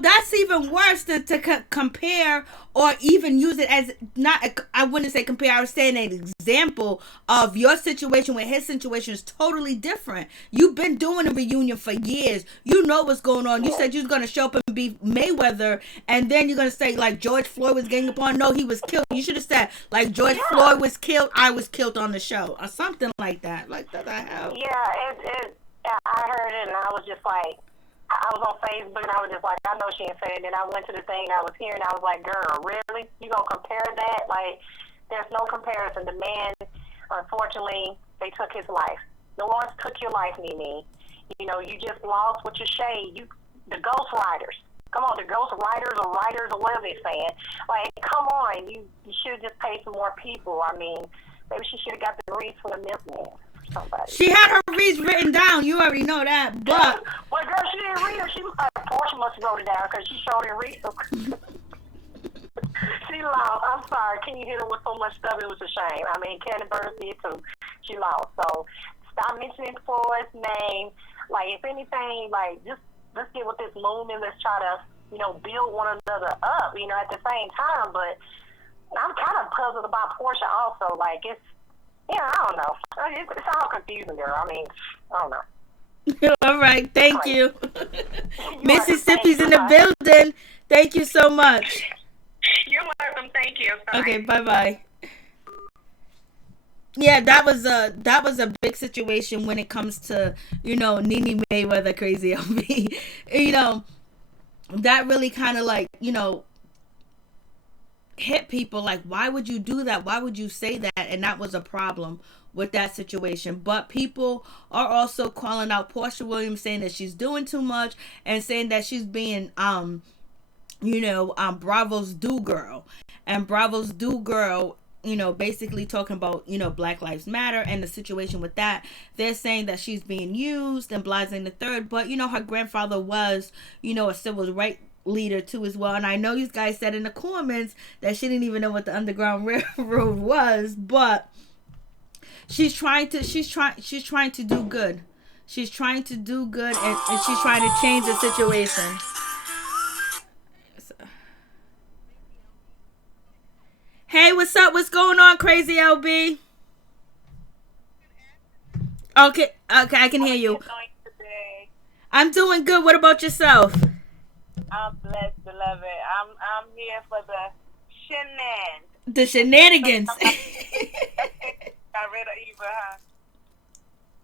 That's even worse to compare, or even use it as, I wouldn't say compare, I was saying an example of your situation when his situation is totally different. You've been doing a reunion for years. You know what's going on. You said you was going to show up and be Mayweather, and then you're going to say, like, George Floyd was getting upon. No, he was killed. You should have said, like, George Floyd was killed, I was killed on the show, or something like that. Like, that I have. Yeah, I heard it, and I was just like, I was on Facebook, and I was just like, I know she ain't saying it. And I went to the thing, and I was hearing, I was like, girl, really? You gonna compare that? Like, there's no comparison. The man, unfortunately, they took his life. No one took your life, NeNe. You just lost with your shade. The ghost riders. Come on, the ghost riders or writers or whatever they're saying. Like, come on. You should have just paid some more people. I mean, maybe she should have got the grease for the milkman. Somebody. She had her reads written down. You already know that, but... Well, girl, she didn't read them. She was like, Portia must have wrote it down because she sure didn't read them. She lost. I'm sorry. Can you hit her with so much stuff? It was a shame. I mean, Kandi Burruss did too. She lost. So stop mentioning Floyd's name. Like, if anything, like, just let's get with this movement. Let's try to, build one another up, at the same time. But I'm kind of puzzled about Portia also. Like, I don't know. It's all confusing, girl. I mean, I don't know. All right. Thank you. Mississippi's in the building. Thank you so much. You're welcome. Thank you. Bye. Okay. Bye-bye. Yeah, that was a big situation when it comes to, NeNe Mayweather, Crazy LB. That really kind of like, hit people. Like, why would you do that? Why would you say that? And that was a problem with that situation. But people are also calling out Portia Williams, saying that she's doing too much, and saying that she's being Bravo's do girl. And Bravo's do girl, basically talking about, Black Lives Matter and the situation with that. They're saying that she's being used and blasting the third. But her grandfather was, a civil rights leader too as well. And I know you guys said in the comments that she didn't even know what the Underground Railroad was, but she's trying to do good. She's trying to do good, and she's trying to change the situation. So. Hey, what's up? What's going on, Crazy LB? Okay, I can hear you. I'm doing good. What about yourself? I'm blessed, beloved. I'm here for the shenanigans. The shenanigans. Got rid of Eva, huh?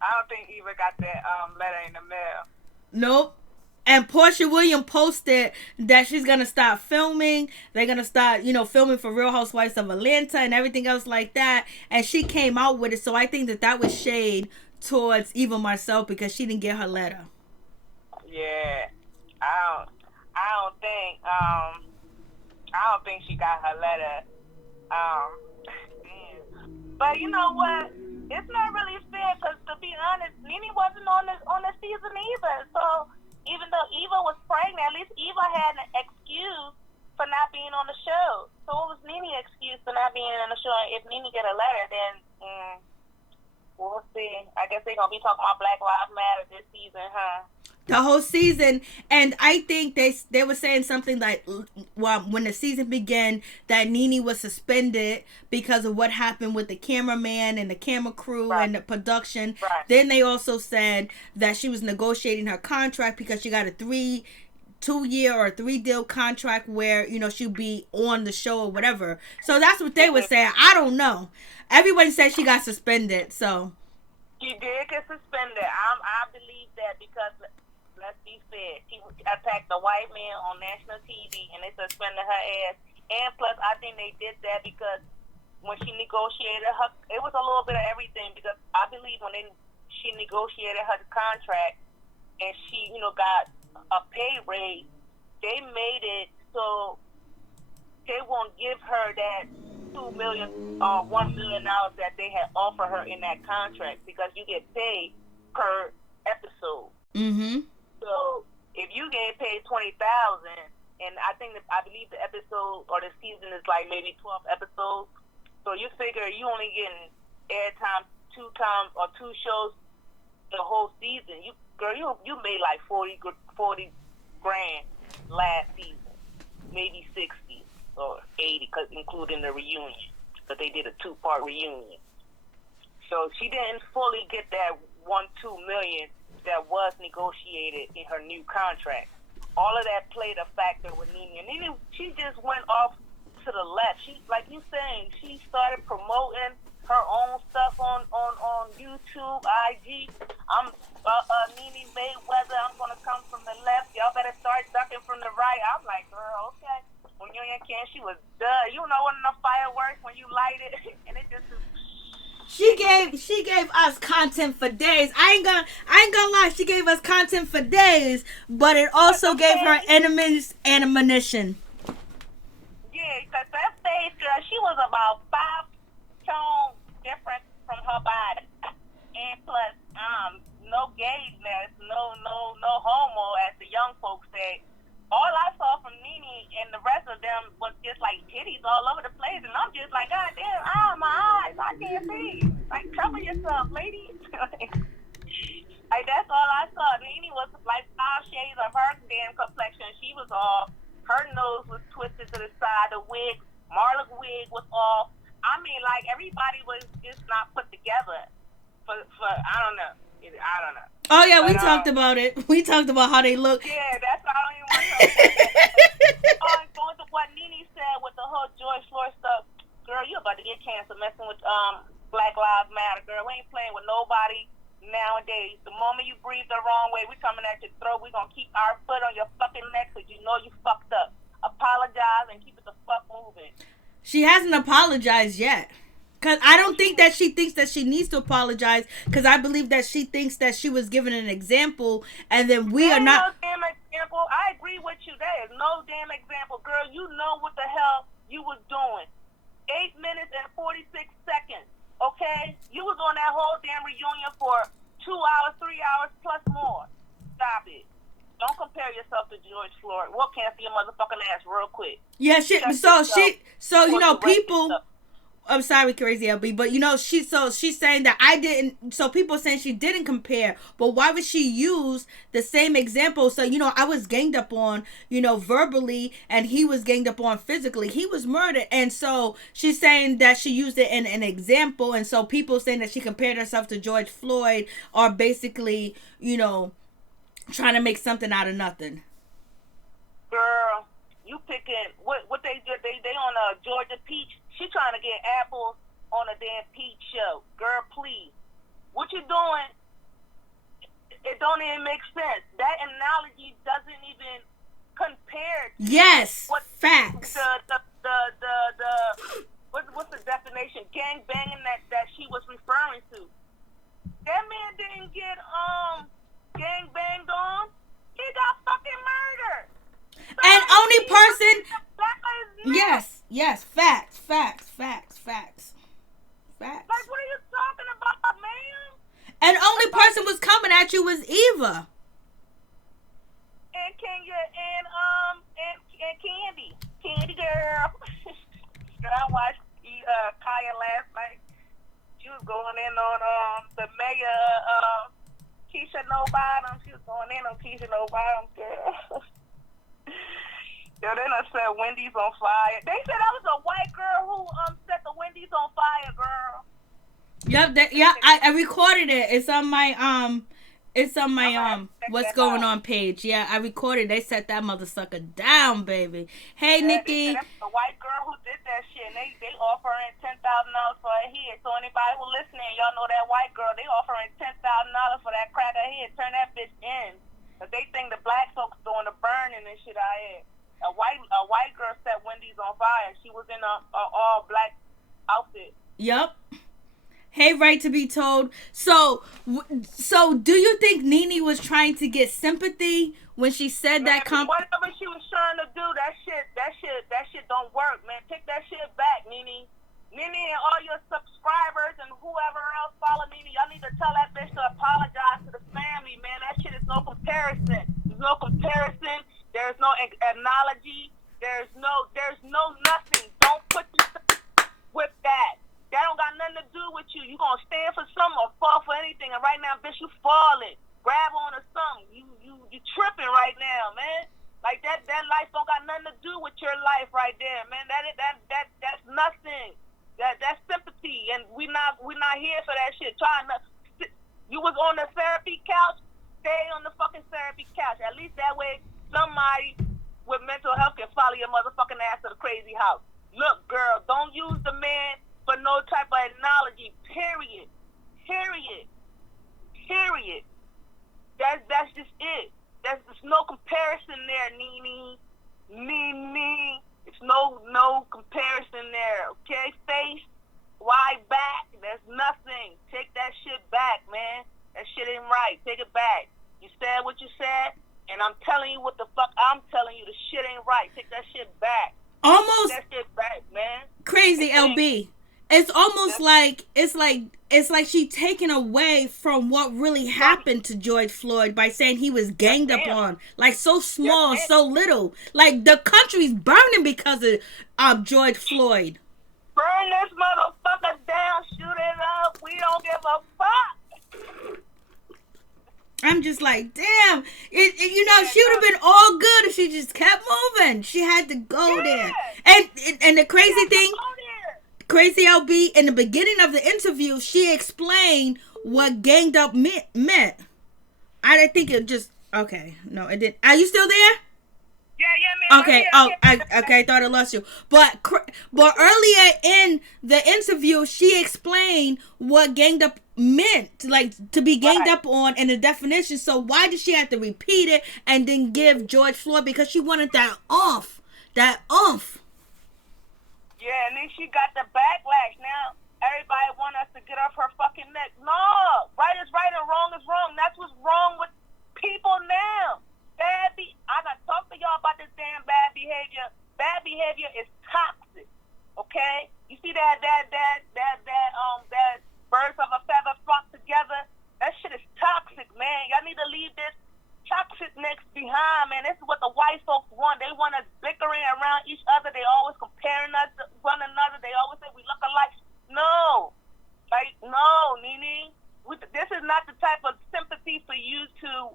I don't think Eva got that letter in the mail. Nope. And Portia Williams posted that she's gonna start filming. They're gonna start, filming for Real Housewives of Atlanta and everything else like that. And she came out with it, so I think that was shade towards Eva Marcille because she didn't get her letter. Yeah, I don't think she got her letter. But you know what? It's not really fair because, to be honest, NeNe wasn't on the season either. So even though Eva was pregnant, at least Eva had an excuse for not being on the show. So what was NeNe's excuse for not being on the show? If NeNe get a letter, then We'll see. I guess they're going to be talking about Black Lives Matter this season, huh? The whole season. And I think they were saying something like, well, when the season began, that NeNe was suspended because of what happened with the cameraman and the camera crew and the production. Right. Then they also said that she was negotiating her contract because she got a 2-year or 3-deal contract where, you know, she'll be on the show or whatever. So that's what they were saying. I don't know. Everyone said she got suspended, so. She did get suspended. I believe that because, let's be fair, she attacked a white man on national TV and they suspended her ass. And plus, I think they did that because when she negotiated her, it was a little bit of everything, because I believe when she negotiated her contract and she, you know, got a pay raise, they made it so they won't give her that $2 million or $1 million that they had offered her in that contract, because you get paid per episode. Mm-hmm. So if you get paid $20,000, and I believe the episode or the season is like maybe 12 episodes, so you figure you only getting airtime 2 times or 2 shows the whole season. You made like 40 grand last season, maybe 60 or 80, cause including the reunion, but they did a 2-part reunion. So she didn't fully get that $2 million that was negotiated in her new contract. All of that played a factor with NeNe. And NeNe, she just went off to the left. She, like you saying, she started promoting her own stuff on YouTube, IG. I'm NeNe Mayweather. I'm gonna come from the left. Y'all better start ducking from the right. I'm like, girl, okay. When you're in can, she was you know, when the fireworks when you light it, and it just. She gave us content for days. I ain't gonna lie. She gave us content for days, but it also gave her enemies ammunition. Yeah, because that stage girl, she was about 5 tones different from her body, and plus, no gayness, no homo, as the young folks say. All I saw from NeNe and the rest of them was just like titties all over the place, and I'm just like, God damn, my eyes, I can't see. Like, cover yourself, lady. Like, that's all I saw. NeNe was like 5 shades of her damn complexion. She was off. Her nose was twisted to the side. The wig, Marla's wig was off. I mean, like, everybody was just not put together. For I don't know. Oh yeah, we talked about it. We talked about how they look. Yeah, that's why I don't even want to talk about that. Going to what NeNe said with the whole George Floyd stuff, girl, you about to get cancer messing with Black Lives Matter, girl. We ain't playing with nobody nowadays. The moment you breathe the wrong way, we coming at your throat. We gonna keep our foot on your fucking neck because you know you fucked up. Apologize and keep it the fuck moving. She hasn't apologized yet. Because I don't think that she thinks that she needs to apologize, because I believe that she thinks that she was given an example, and then we are not. No damn example. I agree with you. There is no damn example. Girl, you know what the hell you was doing. 8 minutes and 46 seconds, okay? You was on that whole damn reunion for 2 hours, 3 hours, plus more. Stop it. Don't compare yourself to George Floyd. We'll cancel your motherfucking ass real quick. Yeah, so you know, people. I'm sorry, Crazy LB, but you know, she's saying that I didn't. So people saying she didn't compare, but why would she use the same example? So you know, I was ganged up on, you know, verbally, and he was ganged up on physically. He was murdered, and so she's saying that she used it in an example, and so people saying that she compared herself to George Floyd are basically, you know, trying to make something out of nothing. Girl, you picking what they did? They on a Georgia Peach. She trying to get apples on a damn peach show. Girl, please. What you doing? It don't even make sense. That analogy doesn't even compare to yes, what facts. What's the definition? Gang banging that she was referring to. That man didn't get gang banged on. He got fucking murdered. And only person. Yes, facts. Like, what are you talking about, man? And only person was coming at you was Eva. And Kenya and Kandi girl. I watched Kaya last night. She was going in on Fire, Keisha No Bottom. She was going in on Keisha No Bottom, girl. Yo, they done set Wendy's on fire. They said I was a white girl who set the Wendy's on fire, girl. Yep, I recorded it. It's on my what's going on page. Yeah, I recorded. They set that mother sucker down, baby. Hey, Nikki. That's the white girl who did that shit. They offering $10,000 for a head. So anybody who listening, y'all know that white girl. They offering $10,000 for that crack of head. Turn that bitch in. But they think the black folks doing the burning and shit out here. A white girl set Wendy's on fire. She was in a all black outfit. Yep. Hey, right to be told. So do you think NeNe was trying to get sympathy when she said that? Whatever she was trying to do, that shit don't work, man. Take that shit back, NeNe. NeNe and all your subscribers and whoever else follow NeNe, y'all need to tell that bitch to apologize to the family, man. That shit is no comparison. There's no comparison. There's no analogy. There's no nothing. Don't put yourself with that. That don't got nothing to do with you. You gonna stand for something or fall for anything. And right now, bitch, you falling. Grab on to something. You tripping right now, man. Like that life don't got nothing to do with your life right there, man. That's nothing. That's sympathy, and we not here for that shit. You was on the therapy couch. Stay on the fucking therapy couch. At least that way, somebody with mental health can follow your motherfucking ass to the crazy house. Look, girl, don't use the man for no type of analogy. Period. That's just it. There's no comparison there, NeNe. It's no comparison there. Okay, face, wide back. There's nothing. Take that shit back, man. That shit ain't right. Take it back. You said what you said. And I'm telling you what the fuck I'm telling you. The shit ain't right. Take that shit back. Almost. Take that shit back, man. Crazy, LB. It's almost like it's like she taken away from what really happened to George Floyd by saying he was ganged up on. Like so small, so little. Like the country's burning because of George Floyd. Burn this motherfucker down. Shoot it up. We don't give a fuck. I'm just like, damn. She would have been all good if she just kept moving. She had to go there. And the crazy thing, Crazy LB, in the beginning of the interview, she explained what ganged up meant. I didn't think it just, okay. No, it didn't. Are you still there? Yeah, man. Okay. I thought I lost you. But earlier in the interview, she explained what ganged up meant, like to be ganged up on, and the definition. So why did she have to repeat it and then give George Floyd? Because she wanted that oomph. Yeah, and then she got the backlash. Now everybody want us to get off her fucking neck. No, right is right and wrong is wrong. That's what's wrong with people now. I gotta talk to y'all about this damn bad behavior. Bad behavior is toxic. Okay, you see that birds of a feather flock together. That shit is toxic, man. Y'all need to leave this toxicness behind, man. This is what the white folks want. They want us bickering around each other. They always comparing us to one another. They always say we look alike. No, NeNe. This is not the type of sympathy for you to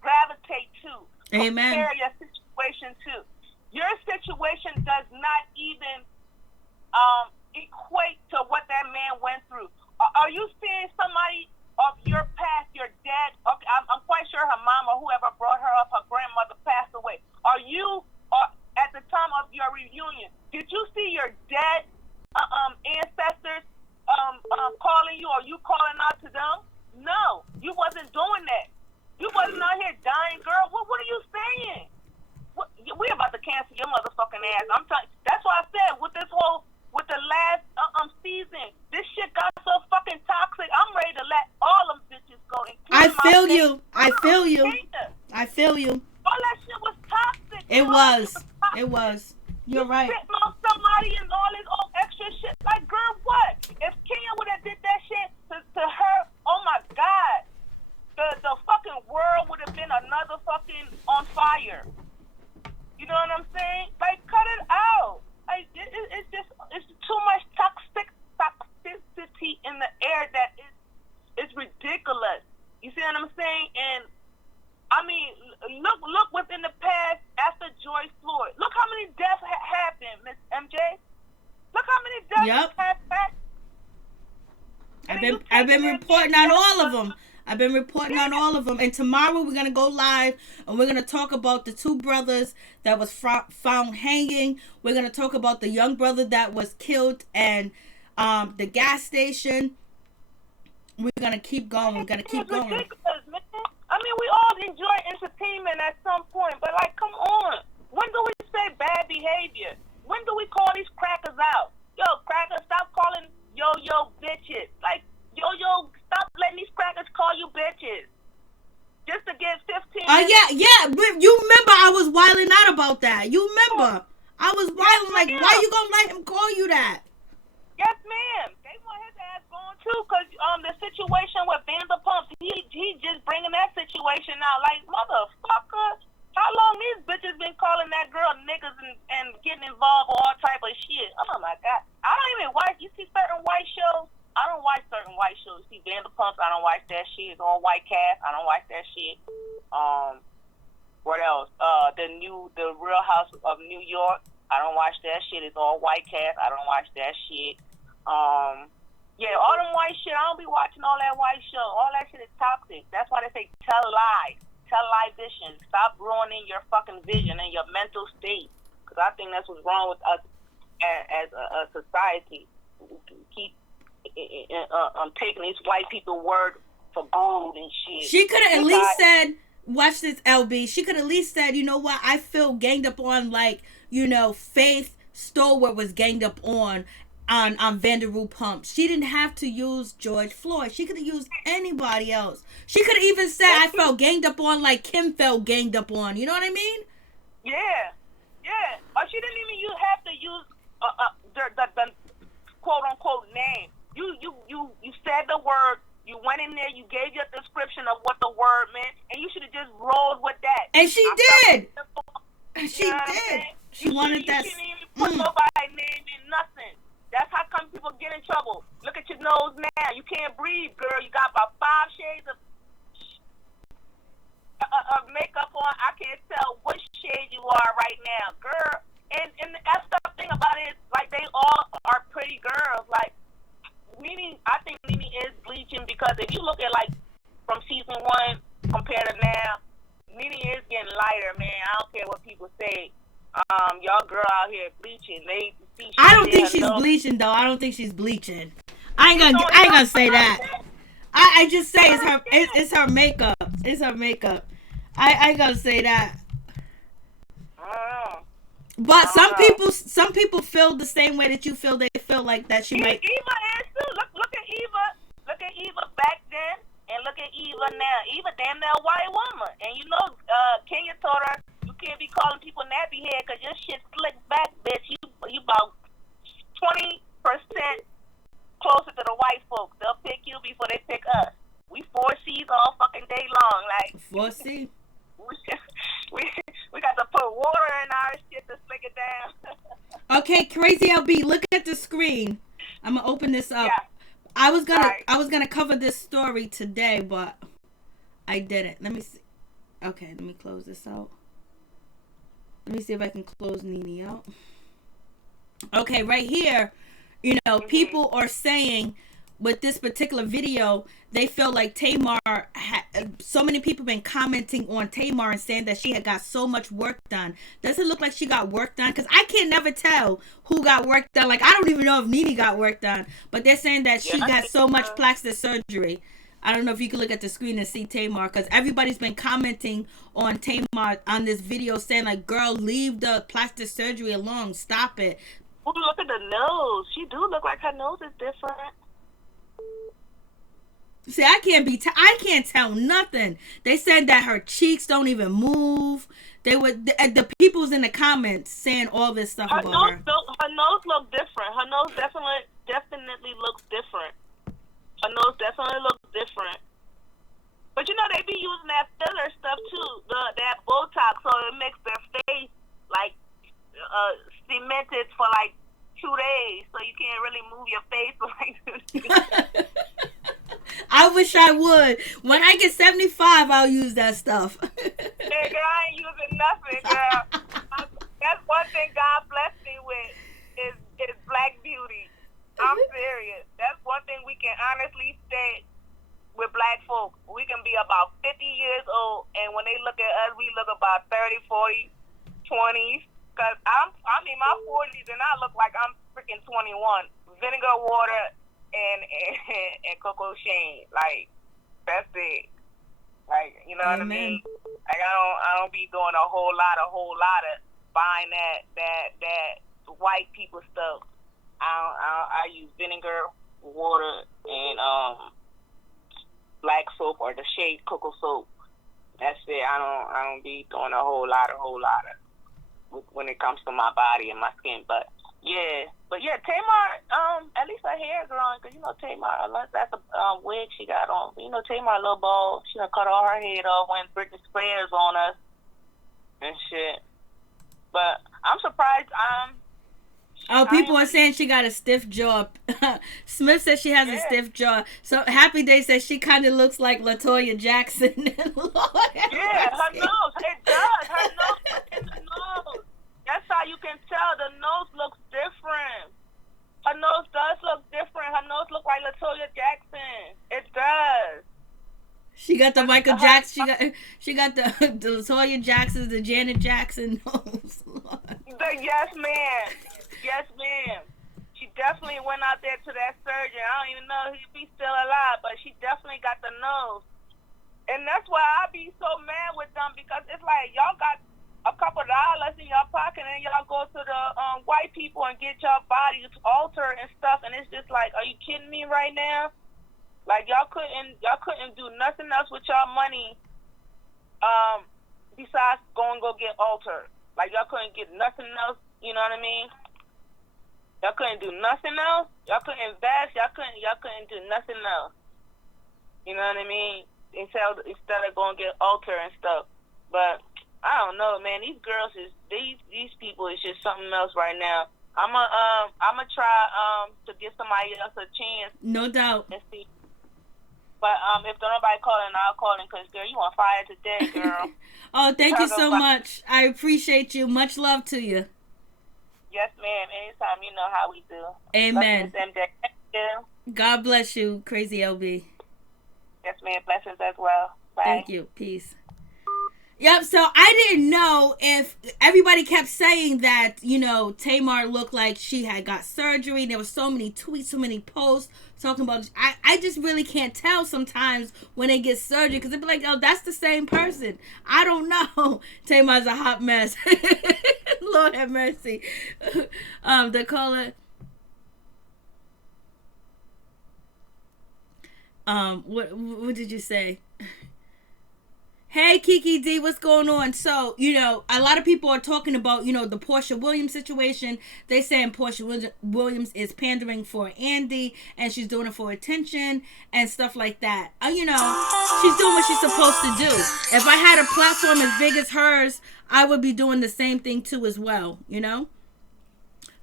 gravitate to. Amen. Compare your situation to. Your situation does not even equate to what that man went through. Are you seeing somebody of your past, your dad? Okay, I'm quite sure her mom or whoever brought her up, her grandmother passed away. Are you, at the time of your reunion, did you see your dead ancestors calling you, or you calling out to them? No, you wasn't doing that. You wasn't out here dying, girl. What are you saying? We about to cancel your motherfucking ass. I'm telling. That's why I said with the last season, this shit got so fucking toxic. I'm ready to let all them bitches go. I feel you. I feel you. All that shit was toxic. It was. You're right. Sitting on somebody and all this old extra shit. Like, girl, what? If Kenya would have did that shit to her, oh my God, the fucking world would have been another fucking on fire. You know what I'm saying? Like, cut it out. Like, it's too much toxicity in the air that is Yep. I've been reporting on all of them. I've been reporting on all of them. And tomorrow we're going to go live and we're going to talk about the two brothers that was found hanging. We're going to talk about the young brother that was killed and the gas station. We're going to keep going. We're going to keep going. Ridiculous, man. I mean, we all enjoy entertainment at some point, but like, come on. When do we say bad behavior? When do we call these crackers out? Yo, crackers, stop calling yo bitches. Like, yo, stop letting these crackers call you bitches. Just to get 15 minutes. Yeah. You remember I was wilding out about that. You remember? I was wilding like, why you gonna let him call you that? Yes, ma'am. They want his ass going too, cause the situation with Vanderpump, he just bringing that situation out. Like, motherfucker, how long these bitches been calling that girl niggas and getting involved with all type of shit? Oh my God, I don't even watch. You see certain white shows? I don't watch certain white shows. See Vanderpump, I don't watch that shit. It's all white cast. I don't watch that shit. What else? The Real House of New York. I don't watch that shit. It's all white cast. I don't watch that shit. Yeah, all them white shit. I don't be watching all that white show. All that shit is toxic. That's why they say tell lies. Tell lie vision. Stop ruining your fucking vision and your mental state. Because I think that's what's wrong with us as a society. Keep taking these white people word for gold and shit. She could have at least said, watch this, LB. She could have at least said, you know what? I feel ganged up on, like, you know, Faith Stowart was ganged up on Vanderpump. She didn't have to use George Floyd. She could have used anybody else. She could have even said, I felt ganged up on like Kim felt ganged up on. You know what I mean? Yeah. Or she didn't even have to use the quote unquote name. You said the word. You went in there. You gave your description of what the word meant, and you should have just rolled with that. And she did. She did. She wanted that. You shouldn't even put nobody's name in nothing. That's how come people get in trouble. Look at your nose now. You can't breathe, girl. You got about 5 shades of makeup on. I can't tell what shade you are right now, girl. And the effed up thing about it is, like, they all are pretty girls. Like, NeNe, I think NeNe is bleaching because if you look at, like, from season 1 compared to now, NeNe is getting lighter, man. I don't care what people say. Y'all girl out here bleaching. I don't think she's bleaching though. I don't think she's bleaching. I ain't gonna say that. I just say it's her makeup. It's her makeup. I ain't gonna say that. But some people feel the same way that you feel. They feel like that she might. Eva is too. Look at Eva. Look at Eva back then, and look at Eva now. Eva damn near a white woman, and you know, Kenya told her. You can't be calling people nappy head because your shit slick back, bitch. You about 20% closer to the white folks. They'll pick you before they pick us. We 4Cs all fucking day long. Like 4C. We got to put water in our shit to slick it down. Okay, Crazy LB, look at the screen. I'm gonna open this up. Yeah. I was gonna cover this story today, but I didn't. Let me see. Okay, let me close this out. Let me see if I can close NeNe out. Okay, right here, you know, people are saying with this particular video, they feel like Tamar, so many people been commenting on Tamar and saying that she had got so much work done. Does it look like she got work done? Because I can never tell who got work done. Like, I don't even know if NeNe got work done. But they're saying that she got so much plastic surgery. I don't know if you can look at the screen and see Tamar, because everybody's been commenting on Tamar on this video saying, like, girl, leave the plastic surgery alone. Stop it. Oh, look at the nose. She do look like her nose is different. See, I can't tell nothing. They said that her cheeks don't even move. They were the people's in the comments saying all this stuff about her. Her nose look different. Her nose definitely looks different. Her nose definitely looks different. But you know, they be using that filler stuff too, that Botox, so it makes their face like cemented for like 2 days, so you can't really move your face for like 2 days. I wish I would. When I get 75, I'll use that stuff. Yeah, girl, I ain't using nothing, girl. That's one thing God blessed me with is black beauty. we can honestly say with black folk, we can be about 50 years old, and when they look at us, we look about 30, 40, 20s. Because I'm in my 40s, and I look like I'm freaking 21. Vinegar water and cocoa shane. Like, that's it. Like, you know what I mean? Like, I don't be doing a whole lot of buying that white people stuff. I use vinegar, water, and black soap or the shade cocoa soap. That's it. I don't be doing a whole lot of when it comes to my body and my skin. But yeah, Tamar, at least her hair growing, because you know Tamar, that's a wig she got on. You know Tamar a little bald. She done cut all her head off when Britney Spears on us and shit. But I'm surprised. People are saying she got a stiff jaw. Smith says she has a stiff jaw. So Happy Day says she kind of looks like LaToya Jackson. Lord, yeah, her nose. It does. Her nose. That's how you can tell. The nose looks different. Her nose does look different. Her nose looks like LaToya Jackson. It does. She got the Michael Jackson. She got the LaToya Jackson, the Janet Jackson nose. Yes, ma'am. She definitely went out there to that surgeon. I don't even know if he's still alive, but she definitely got the nose. And that's why I be so mad with them, because it's like y'all got a couple dollars in your pocket and y'all go to the white people and get your bodies altered and stuff, and it's just like, are you kidding me right now? Like y'all couldn't do nothing else with your money besides go get altered. Like y'all couldn't get nothing else, you know what I mean? Y'all couldn't do nothing else. Y'all couldn't invest. Y'all couldn't do nothing else. You know what I mean? Instead of going to get altered and stuff. But I don't know, man. These girls these people is just something else right now. I'ma try to give somebody else a chance. No doubt. And see. But if nobody calling, I'll call in, because girl, you on fire today, girl. Oh, thank you so much. I appreciate you. Much love to you. Yes, ma'am. Anytime, you know how we do. Amen. Thank you. God bless you, Crazy LB. Yes, ma'am. Blessings as well. Bye. Thank you. Peace. Yep, so I didn't know if everybody kept saying that, you know, Tamar looked like she had got surgery. There were so many tweets, so many posts talking about this. I just really can't tell sometimes when they get surgery, because they'd be like, oh, that's the same person. I don't know. Tamar's a hot mess. Lord have mercy. They call it... What did you say? Hey, Kiki D, what's going on? So, you know, a lot of people are talking about, you know, the Portia Williams situation. They saying Portia Williams is pandering for Andy, and she's doing it for attention and stuff like that. You know, she's doing what she's supposed to do. If I had a platform as big as hers, I would be doing the same thing too as well, you know?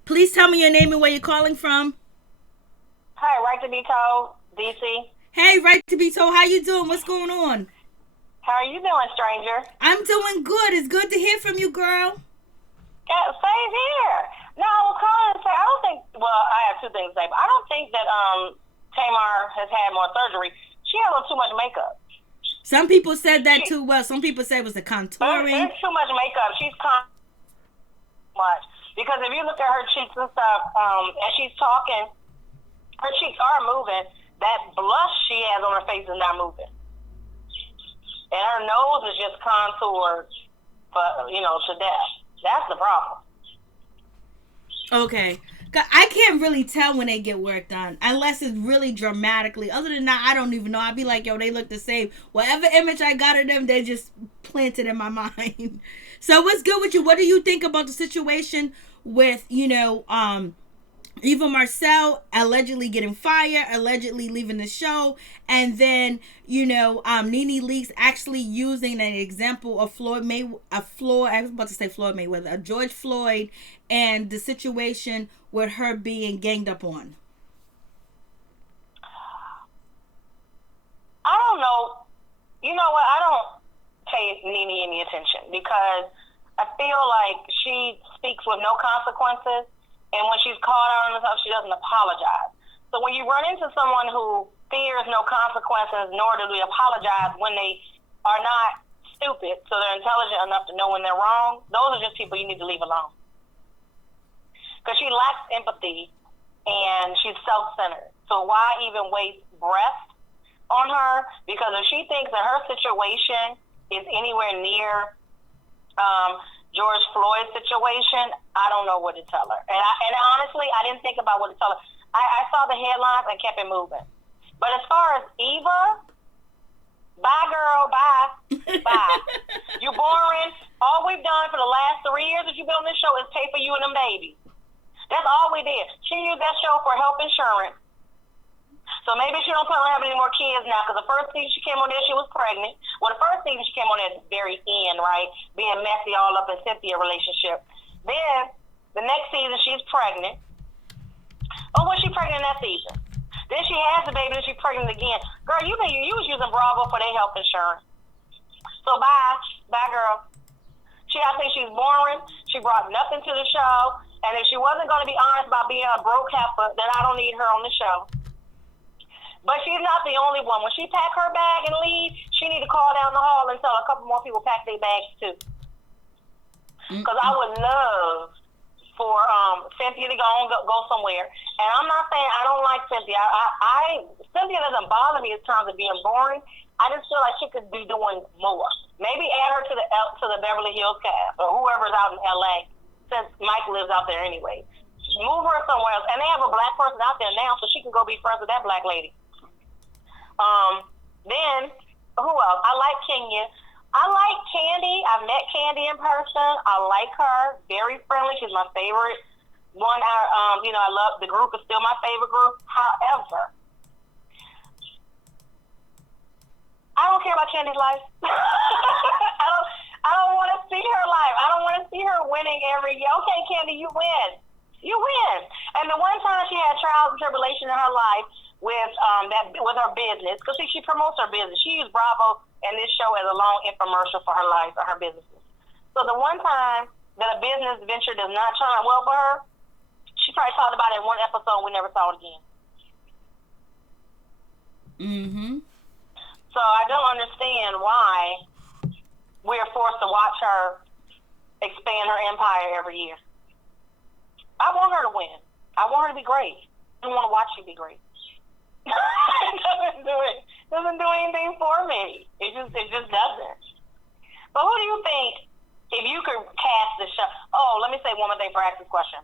Please tell me your name and where you're calling from. Hi, Right to Be Told, DC. Hey, Right to Be Told, how you doing? What's going on? How are you doing, stranger? I'm doing good. It's good to hear from you, girl. Yeah, same here. No, I was calling to say, I don't think, well, I have two things to say, but I don't think that Tamar has had more surgery. She had a little too much makeup. Some people said that too. Well, some people said it was the contouring. There's too much makeup. She's much. Because if you look at her cheeks and stuff, as she's talking, her cheeks are moving. That blush she has on her face is not moving. And her nose is just contoured, to death. That's the problem. Okay. I can't really tell when they get work done unless it's really dramatically. Other than that, I don't even know. I'd be like, yo, they look the same. Whatever image I got of them, they just planted in my mind. So what's good with you? What do you think about the situation with, Eva Marcille allegedly getting fired, allegedly leaving the show, and then, NeNe Leakes actually using an example of George Floyd, and the situation with her being ganged up on? I don't know. You know what? I don't pay NeNe any attention because I feel like she speaks with no consequences. And when she's called out on herself, she doesn't apologize. So when you run into someone who fears no consequences, nor do they apologize when they are not stupid, so they're intelligent enough to know when they're wrong, those are just people you need to leave alone. Because she lacks empathy, and she's self-centered. So why even waste breath on her? Because if she thinks that her situation is anywhere near George Floyd's situation, I don't know what to tell her. And honestly, I didn't think about what to tell her. I saw the headlines and kept it moving. But as far as Eva, bye, girl, bye. Bye. You boring. All we've done for the last 3 years that you've been on this show is pay for you and them babies. That's all we did. She used that show for health insurance. So maybe she don't plan on having any more kids now, because the first season she came on there, she was pregnant. Well, the first season she came on there at the very end, right? Being messy all up in Cynthia's relationship. Then, the next season, she's pregnant. Oh, was she pregnant that season? Then she has the baby, then she's pregnant again. Girl, you was using Bravo for their health insurance. So bye, girl. I think she's boring. She brought nothing to the show. And if she wasn't going to be honest about being a broke heifer, then I don't need her on the show. But she's not the only one. When she pack her bag and leave, she need to call down the hall and tell a couple more people pack their bags too. Because I would love for Cynthia to go somewhere. And I'm not saying I don't like Cynthia. Cynthia doesn't bother me in terms of being boring. I just feel like she could be doing more. Maybe add her to the Beverly Hills cast or whoever's out in LA, since Mike lives out there anyway. Move her somewhere else. And they have a black person out there now, so she can go be friends with that black lady. Then, who else? I like Kenya. I like Kandi. I've met Kandi in person. I like her. Very friendly. She's my favorite one. I love the group. Is still my favorite group. However, I don't care about Kandi's life. I don't want to see her life. I don't want to see her winning every year. Okay, Kandi, you win. You win. And the one time she had trials and tribulation in her life with her business, because she promotes her business. She used Bravo and this show as a long infomercial for her life or her businesses. So the one time that a business venture does not turn out well for her, she probably talked about it in one episode and we never saw it again. Mm-hmm. So I don't understand why we're forced to watch her expand her empire every year. I want her to win. I want her to be great. I don't want to watch her be great. It doesn't do anything for me. It just doesn't. But who do you think, if you could cast the show? Oh, let me say one more thing for asking this question.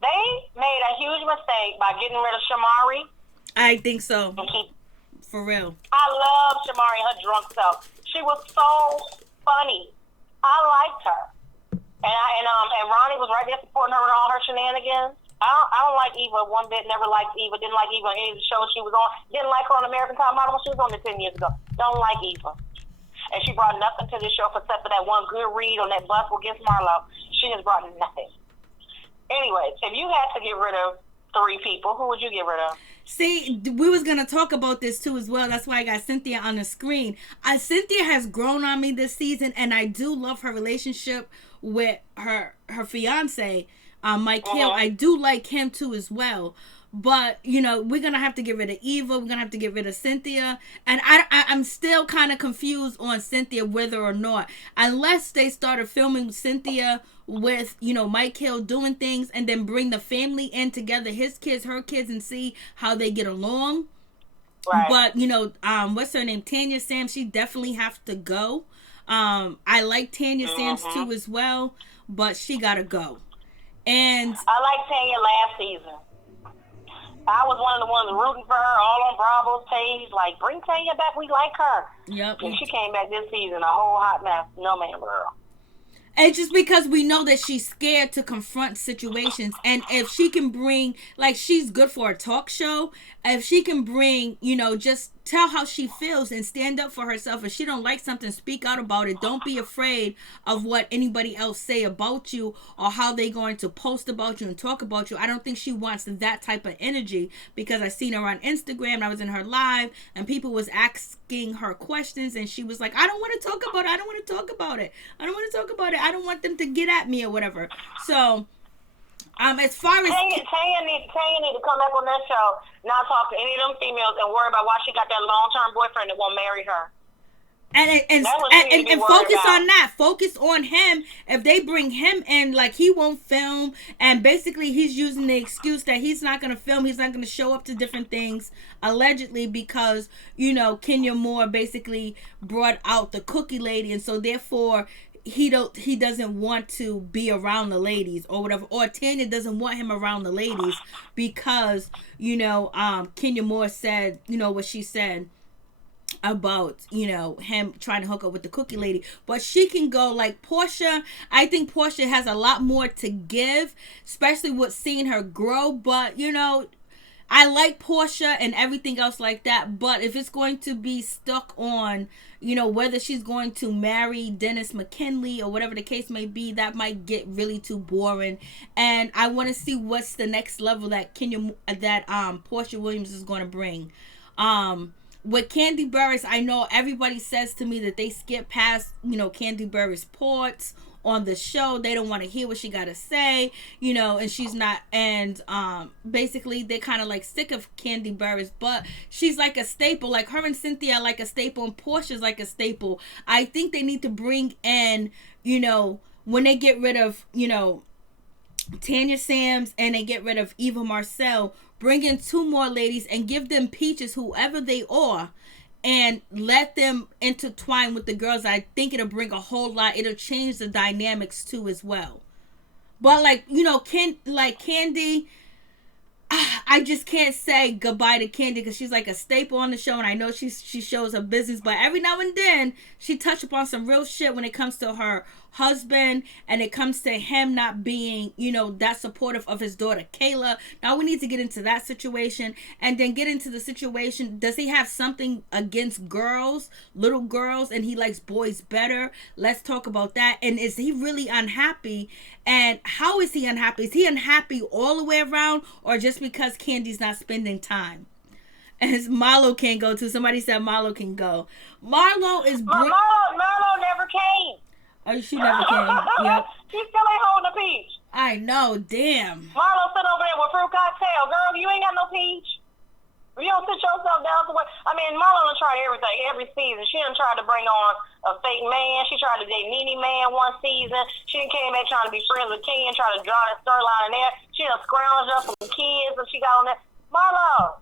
They made a huge mistake by getting rid of Shamari. I think so. For real. I love Shamari, her drunk self. She was so funny. I liked her. And Ronnie was right there supporting her in all her shenanigans. I don't like Eva one bit. Never liked Eva. Didn't like Eva in any of the shows she was on. Didn't like her on American Top Model when she was on there 10 years ago. Don't like Eva. And she brought nothing to the show except for that one good read on that bus against Marlo. She has brought nothing. Anyways, if you had to get rid of 3 people, who would you get rid of? See, we was going to talk about this too as well. That's why I got Cynthia on the screen. Cynthia has grown on me this season, and I do love her relationship with her fiance, Mike Hill. I do like him too as well. But, we're going to have to get rid of Eva. We're going to have to get rid of Cynthia. And I'm still kind of confused on Cynthia, whether or not. Unless they started filming Cynthia with, Mike Hill doing things and then bring the family in together, his kids, her kids, and see how they get along. Right. But, what's her name? Tanya Sams, she definitely have to go. I like Tanya Sams too as well, but she got to go. And I like Tanya last season. I was one of the ones rooting for her all on Bravo's page. Like, bring Tanya back. We like her. Yep. And she came back this season a whole hot mess. No, man, girl. And just because we know that she's scared to confront situations. And if she can bring, like, she's good for a talk show. If she can bring, just tell how she feels and stand up for herself. If she don't like something, speak out about it. Don't be afraid of what anybody else say about you or how they going to post about you and talk about you. I don't think she wants that type of energy, because I seen her on Instagram. I was in her live and people was asking her questions and she was like, I don't want to talk about it. I don't want to talk about it. I don't want to talk about it. I don't want them to get at me or whatever. So As far as Tanya need to come back on that show, not talk to any of them females, and worry about why she got that long-term boyfriend that won't marry her. And focus on that. Focus on him. If they bring him in, like, he won't film, and basically he's using the excuse that he's not going to film, he's not going to show up to different things, allegedly because, you know, Kenya Moore basically brought out the cookie lady, and so therefore he doesn't want to be around the ladies or whatever, or Tanya doesn't want him around the ladies because, you know, Kenya Moore said, you know, what she said about, you know, him trying to hook up with the cookie lady. But she can go like Portia. I think Portia has a lot more to give, especially with seeing her grow. But, you know, I like Portia and everything else like that. But if it's going to be stuck on, you know, whether she's going to marry Dennis McKinley or whatever the case may be, that might get really too boring. And I want to see what's the next level that Portia Williams is going to bring. With Kandi Burruss, I know everybody says to me that they skip past, you know, Kandi Burruss' ports on the show. They don't want to hear what she got to say, you know, and she's not, and basically they're kind of like sick of Kandi Burruss, but she's like a staple. Like her and Cynthia are like a staple, and Portia's like a staple. I think they need to bring in, you know, when they get rid of, you know, Tanya Sams and they get rid of Eva Marcille, bring in 2 more ladies and give them peaches, whoever they are, and let them intertwine with the girls. I think it'll bring a whole lot. It'll change the dynamics too as well. But like, you know, Kandi, I just can't say goodbye to Kandi because she's like a staple on the show, and I know she shows her business, but every now and then she touch upon some real shit when it comes to her husband and it comes to him not being, you know, that supportive of his daughter Kayla. Now we need to get into that situation and then get into the situation. Does he have something against girls, little girls, and he likes boys better? Let's talk about that. And is he really unhappy? And how is he unhappy? Is he unhappy all the way around, or just because Candy's not spending time? And Marlo can't go too. Somebody said Marlo can go. Marlo is Marlo never came. Oh, she never came. Yep. She still ain't holding a peach. I know, damn. Marlo sit over there with fruit cocktail. Girl, you ain't got no peach. You don't sit yourself down to what? I mean, Marlo done tried everything every season. She done tried to bring on a fake man. She tried to date NeNe Man one season. She done came back trying to be friends with Ken, trying to draw that storyline in there. She done scrounged up some kids and she got on that. Marlo,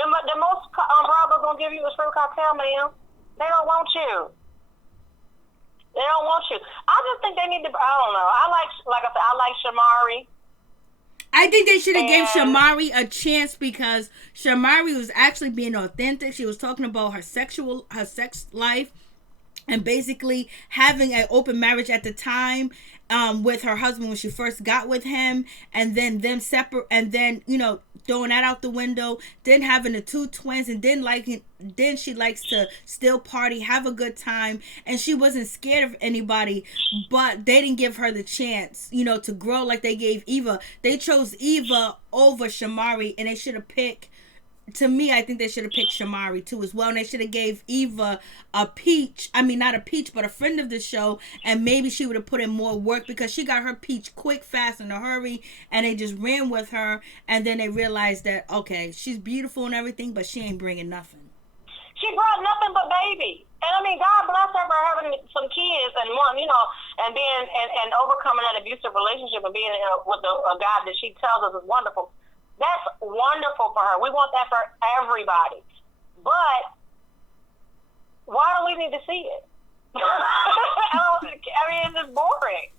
the most Bravo's gonna give you is fruit cocktail, man. They don't want you. They don't want you. I just think they need to. I don't know. Like I said, I like Shamari. I think they should have gave Shamari a chance because Shamari was actually being authentic. She was talking about her sex life, and basically having an open marriage at the time with her husband when she first got with him, and then them separate, and then, you know, throwing that out the window, then having the 2 twins, and then she likes to still party, have a good time, and she wasn't scared of anybody, but they didn't give her the chance, you know, to grow like they gave Eva. They chose Eva over Shamari, and they should have picked, to me, I think they should have picked Shamari too as well, and they should have gave Eva a peach. I mean, not a peach, but a friend of the show, and maybe she would have put in more work because she got her peach quick, fast, in a hurry, and they just ran with her, and then they realized that, okay, she's beautiful and everything, but she ain't bringing nothing. She brought nothing but baby. And I mean, God bless her for having some kids and one, you know, and being and overcoming that abusive relationship and being with a guy that she tells us is wonderful. That's wonderful for her. We want that for everybody. But why do we need to see it? I mean, it's just boring.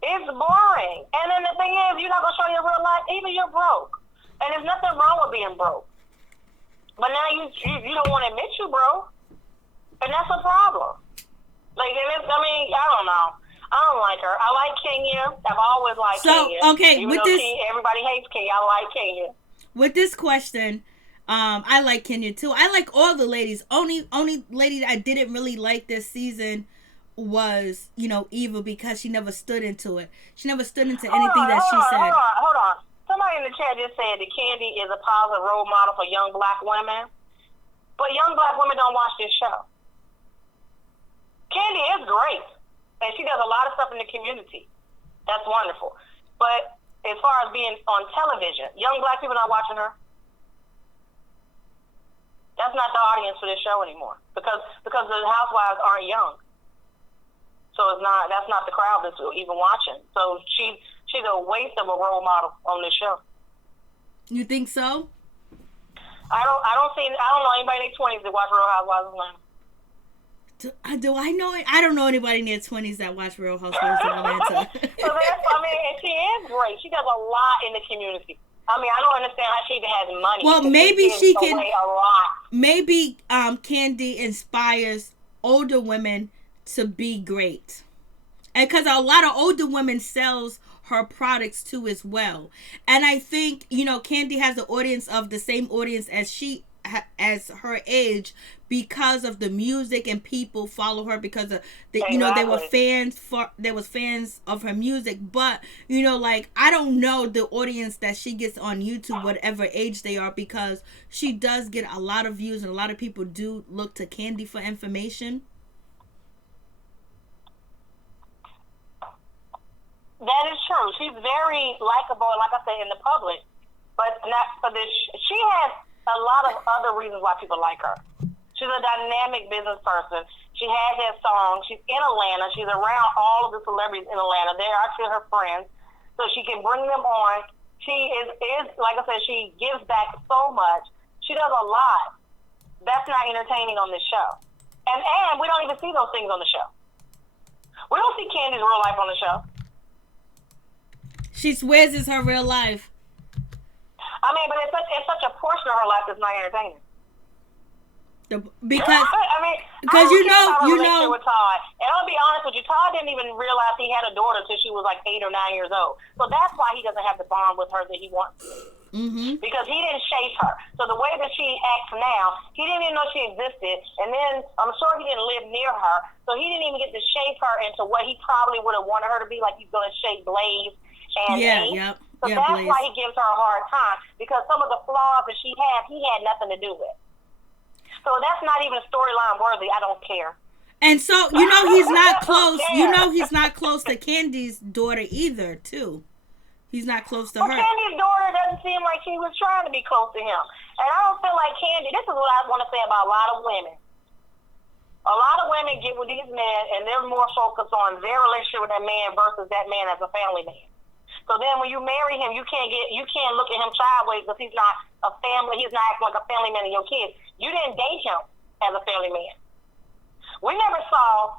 It's boring. And then the thing is, you're not going to show your real life. Even you're broke. And there's nothing wrong with being broke. But now you don't want to admit you broke. And that's a problem. Like, I mean, I don't know. I don't like her. I like Kenya. I've always liked Kenya. Okay, even with though this, everybody hates Kenya, I like Kenya. With this question, I like Kenya too. I like all the ladies. Only lady I didn't really like this season was, you know, Eva, because she never stood into it. She never stood into anything that she said. Hold on. Somebody in the chat just said that Kandi is a positive role model for young black women. But young black women don't watch this show. Kandi is great. And she does a lot of stuff in the community. That's wonderful. But as far as being on television. Young black people not watching her. That's not the audience for this show anymore because the housewives aren't young. So that's not the crowd that's even watching. So she's a waste of a role model on this show. You think so? I don't know anybody in their 20s that watch Real Housewives of Atlanta. Do I know it? I don't know anybody in their 20s that watch Real Housewives of Atlanta. And she is great. She does a lot in the community. I mean, I don't understand how she even has money. Well, maybe she can. A lot. Maybe Kandi inspires older women to be great, and because a lot of older women sells her products too as well. And I think Kandi has the audience of the same audience as her age because of the music, and people follow her because of the they were fans of her music. But I don't know the audience that she gets on YouTube, whatever age they are, because she does get a lot of views and a lot of people do look to Kandi for information. That is true. She's very likable, like I said, in the public, but not for this. She has a lot of other reasons why people like her. She's a dynamic business person. She has that song. She's in Atlanta. She's around all of the celebrities in Atlanta. They're actually her friends, so she can bring them on. She is like I said, she gives back so much. She does a lot. That's not entertaining on this show, and we don't even see those things on the show. We don't see Kandi's real life on the show. She swears it's her real life. I mean, but it's such a portion of her life that's not entertaining. Because with Todd. And I'll be honest with you, Todd didn't even realize he had a daughter until she was like 8 or 9 years old. So that's why he doesn't have the bond with her that he wants. Mm-hmm. Because he didn't shape her. So the way that she acts now, he didn't even know she existed. And then I'm sure he didn't live near her. So he didn't even get to shape her into what he probably would have wanted her to be, like he's going to shape Blaze. So that's Blaze. why he gives her a hard time, because some of the flaws that she has, he had nothing to do with. So that's not even storyline worthy. I don't care. And so he's not close. He's not close to Kandi's daughter either, too. He's not close to her. Kandi's daughter doesn't seem like she was trying to be close to him, and I don't feel like Kandi. This is what I want to say about a lot of women. A lot of women get with these men, and they're more focused on their relationship with that man versus that man as a family man. So then when you marry him, you can't look at him sideways because he's not a family. He's not acting like a family man to your kids. You didn't date him as a family man. We never saw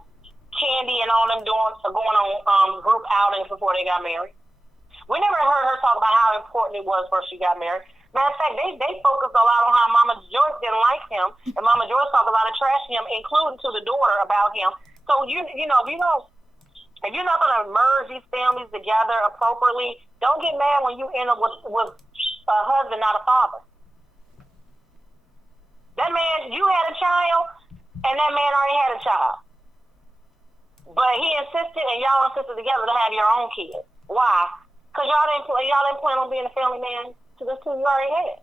Kandi and all them going on group outings before they got married. We never heard her talk about how important it was before she got married. Matter of fact, they focused a lot on how Mama Joyce didn't like him, and Mama Joyce talked a lot of trash to him, including to the daughter about him. So if you're not going to merge these families together appropriately, don't get mad when you end up with a husband, not a father. That man, you had a child, and that man already had a child. But he insisted, and y'all insisted together to have your own kids. Why? Because y'all didn't plan on being a family man to the two you already had.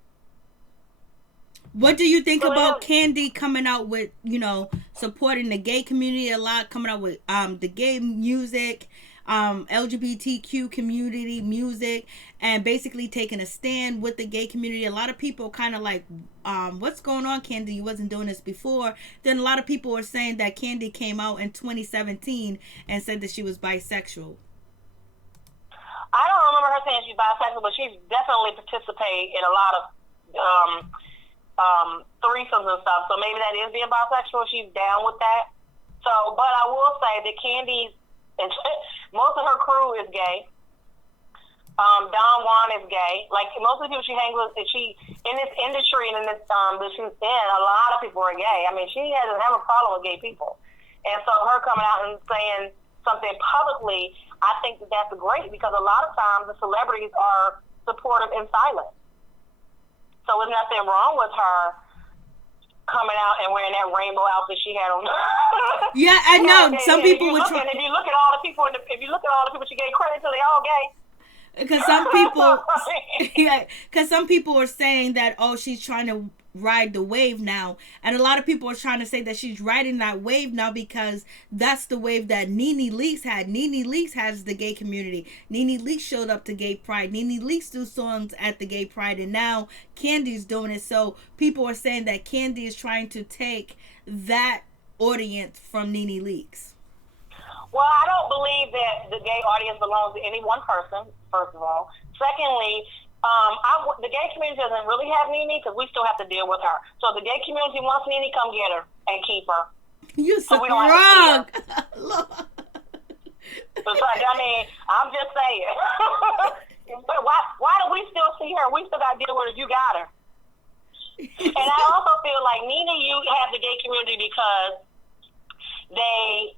What do you think about Kandi coming out with, supporting the gay community a lot, coming out with the gay music, LGBTQ community music, and basically taking a stand with the gay community? A lot of people kind of like, what's going on, Kandi? You wasn't doing this before. Then a lot of people were saying that Kandi came out in 2017 and said that she was bisexual. I don't remember her saying she's bisexual, but she's definitely participated in a lot of threesomes and stuff. So maybe that is being bisexual. She's down with that. So, but I will say that Kandi's, most of her crew is gay. Don Juan is gay. Like most of the people she hangs with, she in this industry and in this that she's in, a lot of people are gay. I mean, she doesn't have a problem with gay people, and so her coming out and saying something publicly, I think that's great, because a lot of times the celebrities are supportive in silence. So there's nothing wrong with her coming out and wearing that rainbow outfit she had on. Yeah, I know. Some people would try. If you look at all the people, she gave credit to, they all gay. Because some people were saying that, she's trying to ride the wave now. And a lot of people are trying to say that she's riding that wave now because that's the wave that NeNe Leakes had. NeNe Leakes has the gay community. NeNe Leakes showed up to gay pride. NeNe Leakes do songs at the gay pride, and now Kandi's doing it. So people are saying that Kandi is trying to take that audience from NeNe Leakes. Well, I don't believe that the gay audience belongs to any one person, first of all. Secondly, the gay community doesn't really have NeNe because we still have to deal with her. So if the gay community wants NeNe, come get her and keep her. You're so we don't wrong. I mean, I'm just saying. But why do we still see her? We still got to deal with her. You got her. And I also feel like NeNe, you have the gay community because they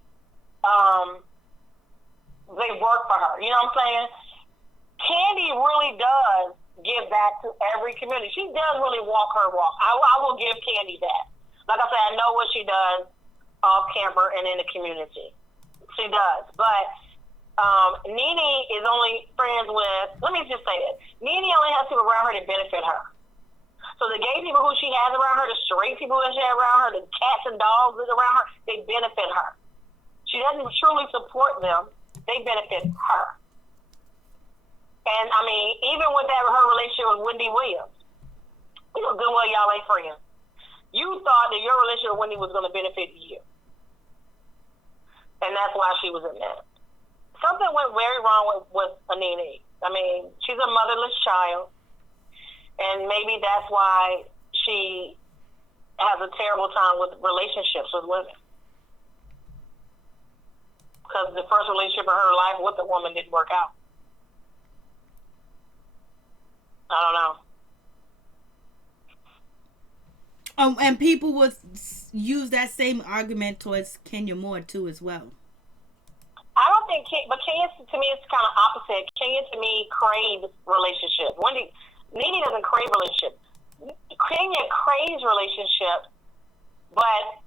work for her. You know what I'm saying? Kandi really does give back to every community. She does really walk her walk. I will give Kandi that. Like I said, I know what she does off camera and in the community. She does. But NeNe is only friends with, let me just say it, NeNe only has people around her that benefit her. So the gay people who she has around her, the straight people who she has around her, the cats and dogs that are around her, they benefit her. She doesn't truly support them. They benefit her. And, I mean, even with that, her relationship with Wendy Williams, you know good well y'all ain't friends. You thought that your relationship with Wendy was going to benefit you. And that's why she was in that. Something went very wrong with NeNe. I mean, she's a motherless child. And maybe that's why she has a terrible time with relationships with women. Because the first relationship in her life with a woman didn't work out. I don't know. And people would use that same argument towards Kenya Moore too, as well. I don't think, but Kenya to me is kind of opposite. Kenya to me craves relationship. NeNe doesn't crave relationship. Kenya craves relationship, but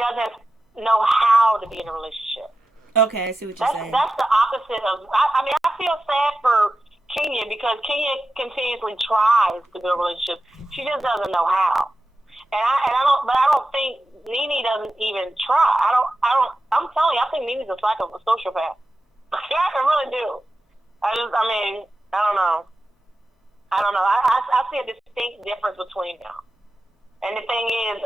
doesn't know how to be in a relationship. Okay, I see what you're saying. That's the opposite of. I mean, I feel sad for Kenya because Kenya continuously tries to build a relationship. She just doesn't know how. I don't think NeNe doesn't even try. I'm telling you, I think NeNe's a sociopath. I really do. I don't know. I see a distinct difference between them. And the thing is,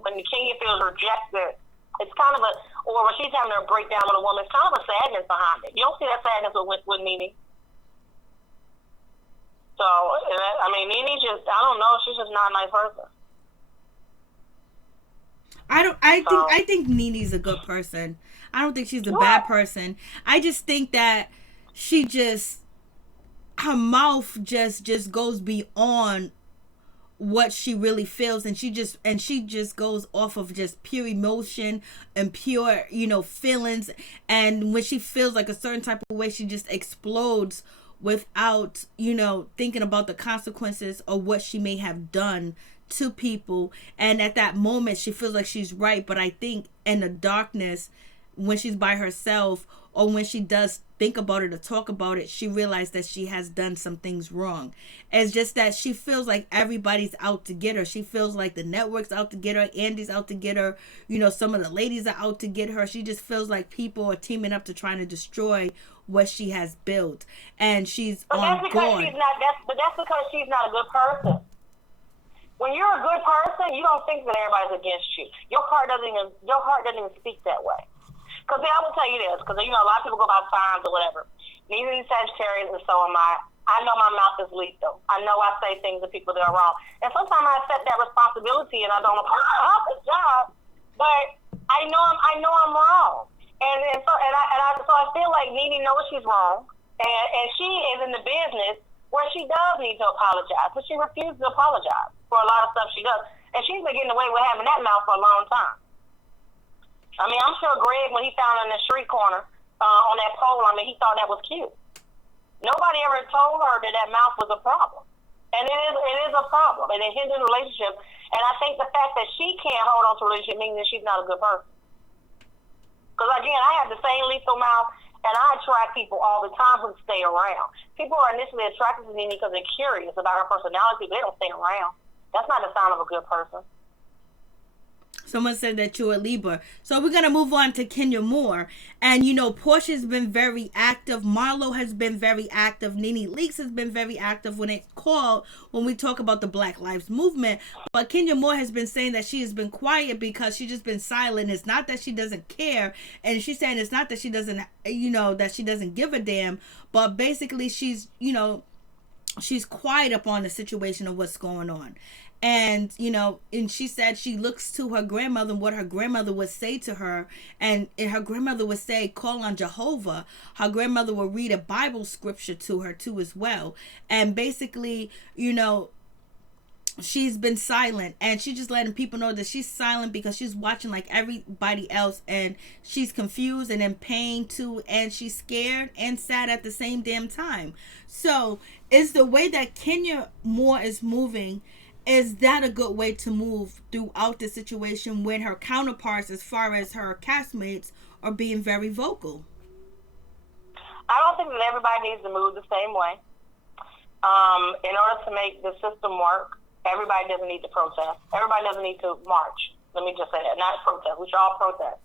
when Kenya feels rejected, it's kind of or when she's having a breakdown with a woman, it's kind of a sadness behind it. You don't see that sadness with NeNe. So, NeNe just, I don't know, she's just not a nice person. I think NeNe's a good person. I don't think she's a bad person. I just think that her mouth just goes beyond what she really feels, and she just goes off of just pure emotion and pure, feelings. And when she feels like a certain type of way, she just explodes without, thinking about the consequences of what she may have done to people. And at that moment, she feels like she's right. But I think in the darkness, when she's by herself, or when she does think about it or talk about it, she realizes that she has done some things wrong. It's just that she feels like everybody's out to get her. She feels like the network's out to get her. Andy's out to get her. Some of the ladies are out to get her. She just feels like people are teaming up to trying to destroy what she has built. And she's on guard. But that's because she's not a good person. When you're a good person, you don't think that everybody's against you. Your heart doesn't even speak that way. Because I will tell you this, because a lot of people go by signs or whatever. These are Sagittarius, and so am I. I know my mouth is lethal. I know I say things to people that are wrong, and sometimes I accept that responsibility, and I don't apologize. But I know I'm wrong, so I feel like NeNe knows she's wrong, and she is in the business where she does need to apologize, but she refuses to apologize for a lot of stuff she does, and she's been getting away with having that mouth for a long time. I mean, I'm sure Greg, when he found her in the street corner on that pole, he thought that was cute. Nobody ever told her that mouth was a problem. And it is a problem, and it hinders the relationship. And I think the fact that she can't hold on to a relationship means that she's not a good person. Because, again, I have the same lethal mouth And I attract people all the time who stay around. People are initially attracted to NeNe because they're curious about her personality, but they don't stay around. That's not the sign of a good person. Someone said that you're a Libra. So we're going to move on to Kenya Moore. And, you know, Portia's been very active. Marlo has been very active. NeNe Leakes has been very active when we talk about the Black Lives Movement. But Kenya Moore has been saying that she has been quiet because she's just been silent. It's not that she doesn't care. And she's saying it's not that she doesn't, you know, that she doesn't give a damn. But basically she's, you know, she's quiet upon the situation of what's going on. And, you know, and she said she looks to her grandmother and what her grandmother would say to her. And her grandmother would say, call on Jehovah. Her grandmother would read a Bible scripture to her too as well. And basically, you know, she's been silent, and she's just letting people know that she's silent because she's watching like everybody else, and she's confused and in pain too, and she's scared and sad at the same damn time. So is the way that Kenya Moore is moving, is that a good way to move throughout the situation when her counterparts, as far as her castmates, are being very vocal? I don't think that everybody needs to move the same way. In order to make the system work, everybody doesn't need to protest. Everybody doesn't need to march. Let me just say that. Not protest. We should all protest.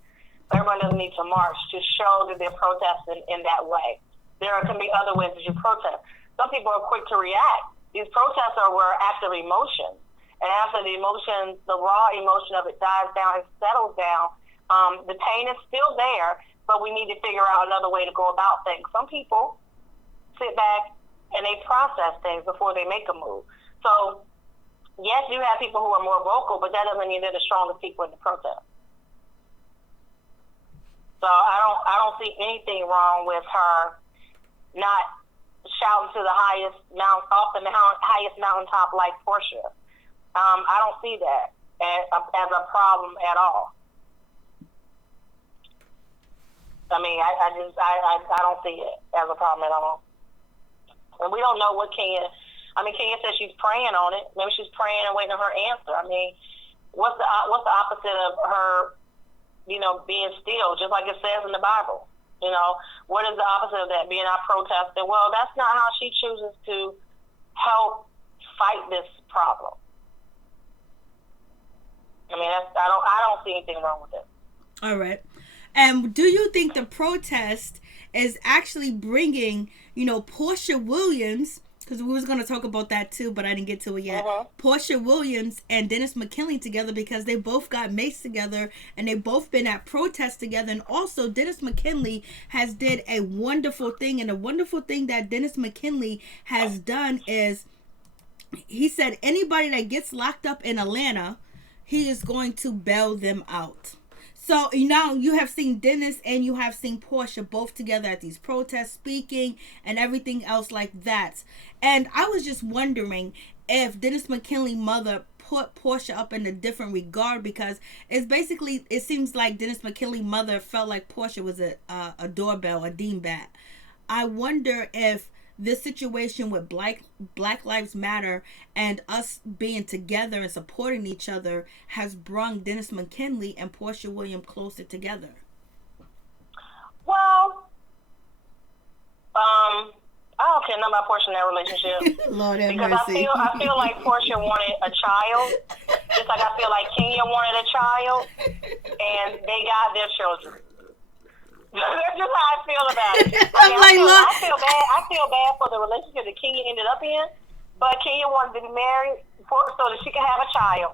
Everybody doesn't need to march to show that they're protesting in that way. There can be other ways that you protest. Some people are quick to react. These protests were acts of emotion. And after the emotion, the raw emotion of it dies down and settles down, the pain is still there, but we need to figure out another way to go about things. Some people sit back and they process things before they make a move. So, yes, you have people who are more vocal, but that doesn't mean they're the strongest people in the protest. So I don't see anything wrong with her not shouting to the highest highest mountaintop like Portia. I don't see that as a problem at all. I mean, I don't see it as a problem at all. And we don't know what Kenya says she's praying on it. Maybe she's praying and waiting on her answer. I mean, what's the opposite of her, you know, being still, just like it says in the Bible? You know, what is the opposite of that? Being out protesting? Well, that's not how she chooses to help fight this problem. I mean, I don't see anything wrong with it. All right. And do you think the protest is actually bringing, you know, Portia Williams, because we was going to talk about that too, but I didn't get to it yet. Portia Williams and Dennis McKinley together, because they both got maced together and they both been at protests together. And also Dennis McKinley has did a wonderful thing. And the wonderful thing that Dennis McKinley has done is he said anybody that gets locked up in Atlanta, he is going to bail them out. So now you have seen Dennis and you have seen Portia both together at these protests speaking and everything else like that. And I was just wondering if Dennis McKinley's mother put Portia up in a different regard, because it's basically, it seems like Dennis McKinley's mother felt like Portia was a doorbell, a dingbat. I wonder if this situation with Black Lives Matter and us being together and supporting each other has brought Dennis McKinley and Portia Williams closer together. Well, I don't care nothing about Portia in that relationship. Lord have because mercy. I feel like Portia wanted a child, just like I feel like Kenya wanted a child, and they got their children. That's just how I feel about it. I feel bad for the relationship that Kenya ended up in, but Kenya wanted to be married so that she could have a child.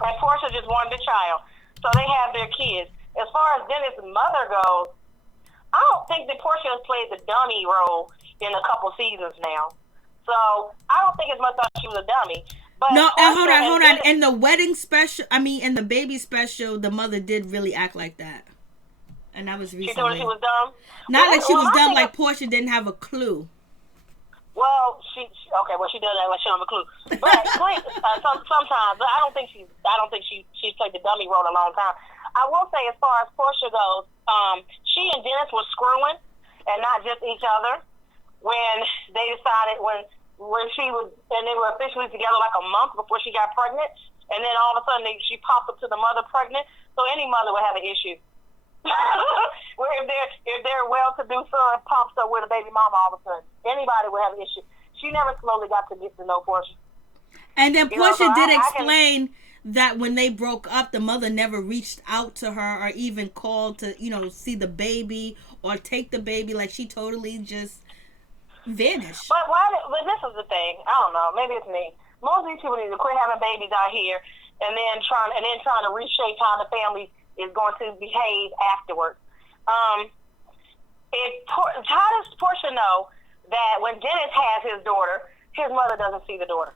And Portia just wanted a child. So they have their kids. As far as Dennis' mother goes, I don't think that Portia has played the dummy role in a couple seasons now. So I don't think as much as she was a dummy. But no, hold on. In the wedding special, in the baby special, the mother did really act like that. And that was recently. She thought she was dumb? Not like she was dumb, like Portia didn't have a clue. Well, she does that like she don't have a clue. But sometimes, but I don't think she's played the dummy role in a long time. I will say, as far as Portia goes, she and Dennis were screwing, and not just each other. When they decided when she was, and they were officially together like a month before she got pregnant, and then all of a sudden she popped up to the mother pregnant. So any mother would have an issue. Where if they're well-to-do son pops up with a baby mama all of a sudden, anybody would have an issue. She never slowly got to get to know Portia. And then Portia did explain that when they broke up, the mother never reached out to her or even called to, see the baby or take the baby. Like, she totally just vanished. But this is the thing. I don't know. Maybe it's me. Most of these people need to quit having babies out here and then trying to reshape how the family is going to behave afterwards. How does Portia know that when Dennis has his daughter, his mother doesn't see the daughter?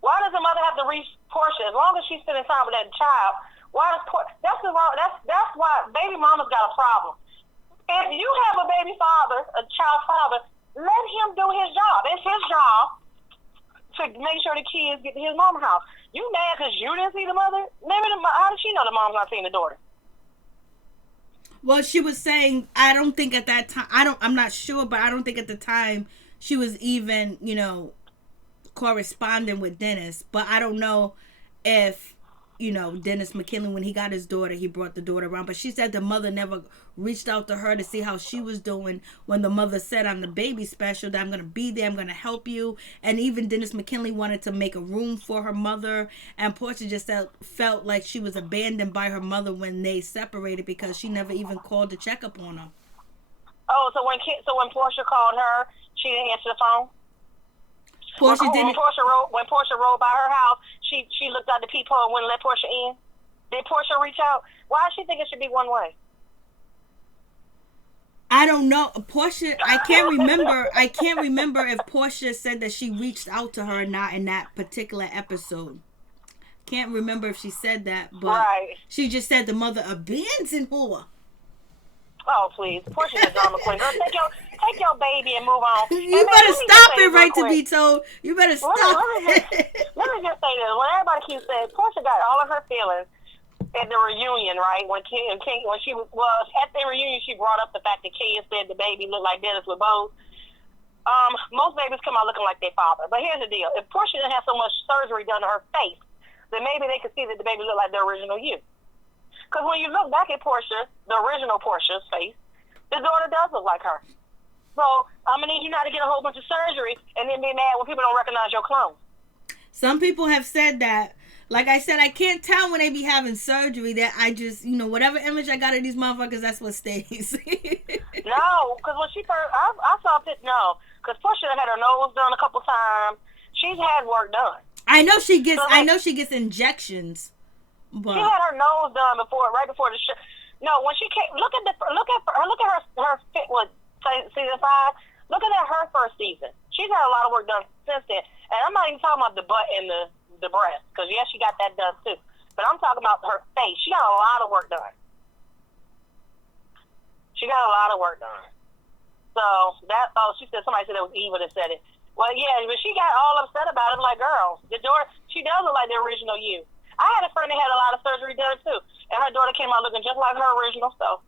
Why does the mother have to reach Portia? As long as she's spending time with that child, why does that's why baby mama's got a problem. If you have a baby father, a child father, let him do his job. It's his job to make sure the kids get to his mama's house. You mad because you didn't see the mother? How did she know the mom's not seeing the daughter? Well, she was saying, I don't think at that time, I'm not sure, but I don't think at the time she was even, corresponding with Dennis. But I don't know if, Dennis McKinley, when he got his daughter, he brought the daughter around. But she said the mother never reached out to her to see how she was doing when the mother said on the baby special that I'm going to be there, I'm going to help you. And even Dennis McKinley wanted to make a room for her mother. And Portia just felt like she was abandoned by her mother when they separated because she never even called to check up on her. Oh, so when Portia called her, she didn't answer the phone? When Portia rode by her house, she looked out the peephole and wouldn't let Portia in. Did Portia reach out? Why does she think it should be one way? I don't know. Portia, I can't remember if Portia said that she reached out to her or not in that particular episode. Can't remember if she said that, but she just said the mother abandoned her. Oh, please. Portia's a drama queen. Girl, take your baby and move on. You better stop it, right to be told. You better stop it. Let me just say this. When everybody keeps saying, Portia got all of her feelings at the reunion, right? When she was at the reunion, she brought up the fact that Kay said the baby looked like Dennis with bows. Most babies come out looking like their father. But here's the deal. If Portia didn't have so much surgery done to her face, then maybe they could see that the baby looked like the original you. Because when you look back at Portia, the original Portia's face, the daughter does look like her. So I'm going to need you not to get a whole bunch of surgery and then be mad when people don't recognize your clone. Some people have said that. Like I said, I can't tell when they be having surgery that I just, whatever image I got of these motherfuckers, that's what stays. No, because when she first, I saw it, no. Because Portia had her nose done a couple times. She's had work done. I know she gets injections. But she had her nose done right before the show. No, when she came, look at her fit with season 5. Look at her first season. She's had a lot of work done since then, and I'm not even talking about the butt and the breast, because yes, she got that done too. But I'm talking about her face. She got a lot of work done. She said somebody said it was Eva that said it. Well, yeah, but she got all upset about it. I'm like, girl, the daughter, she does look like the original you. I had a friend that had a lot of surgery done too, and her daughter came out looking just like her original self.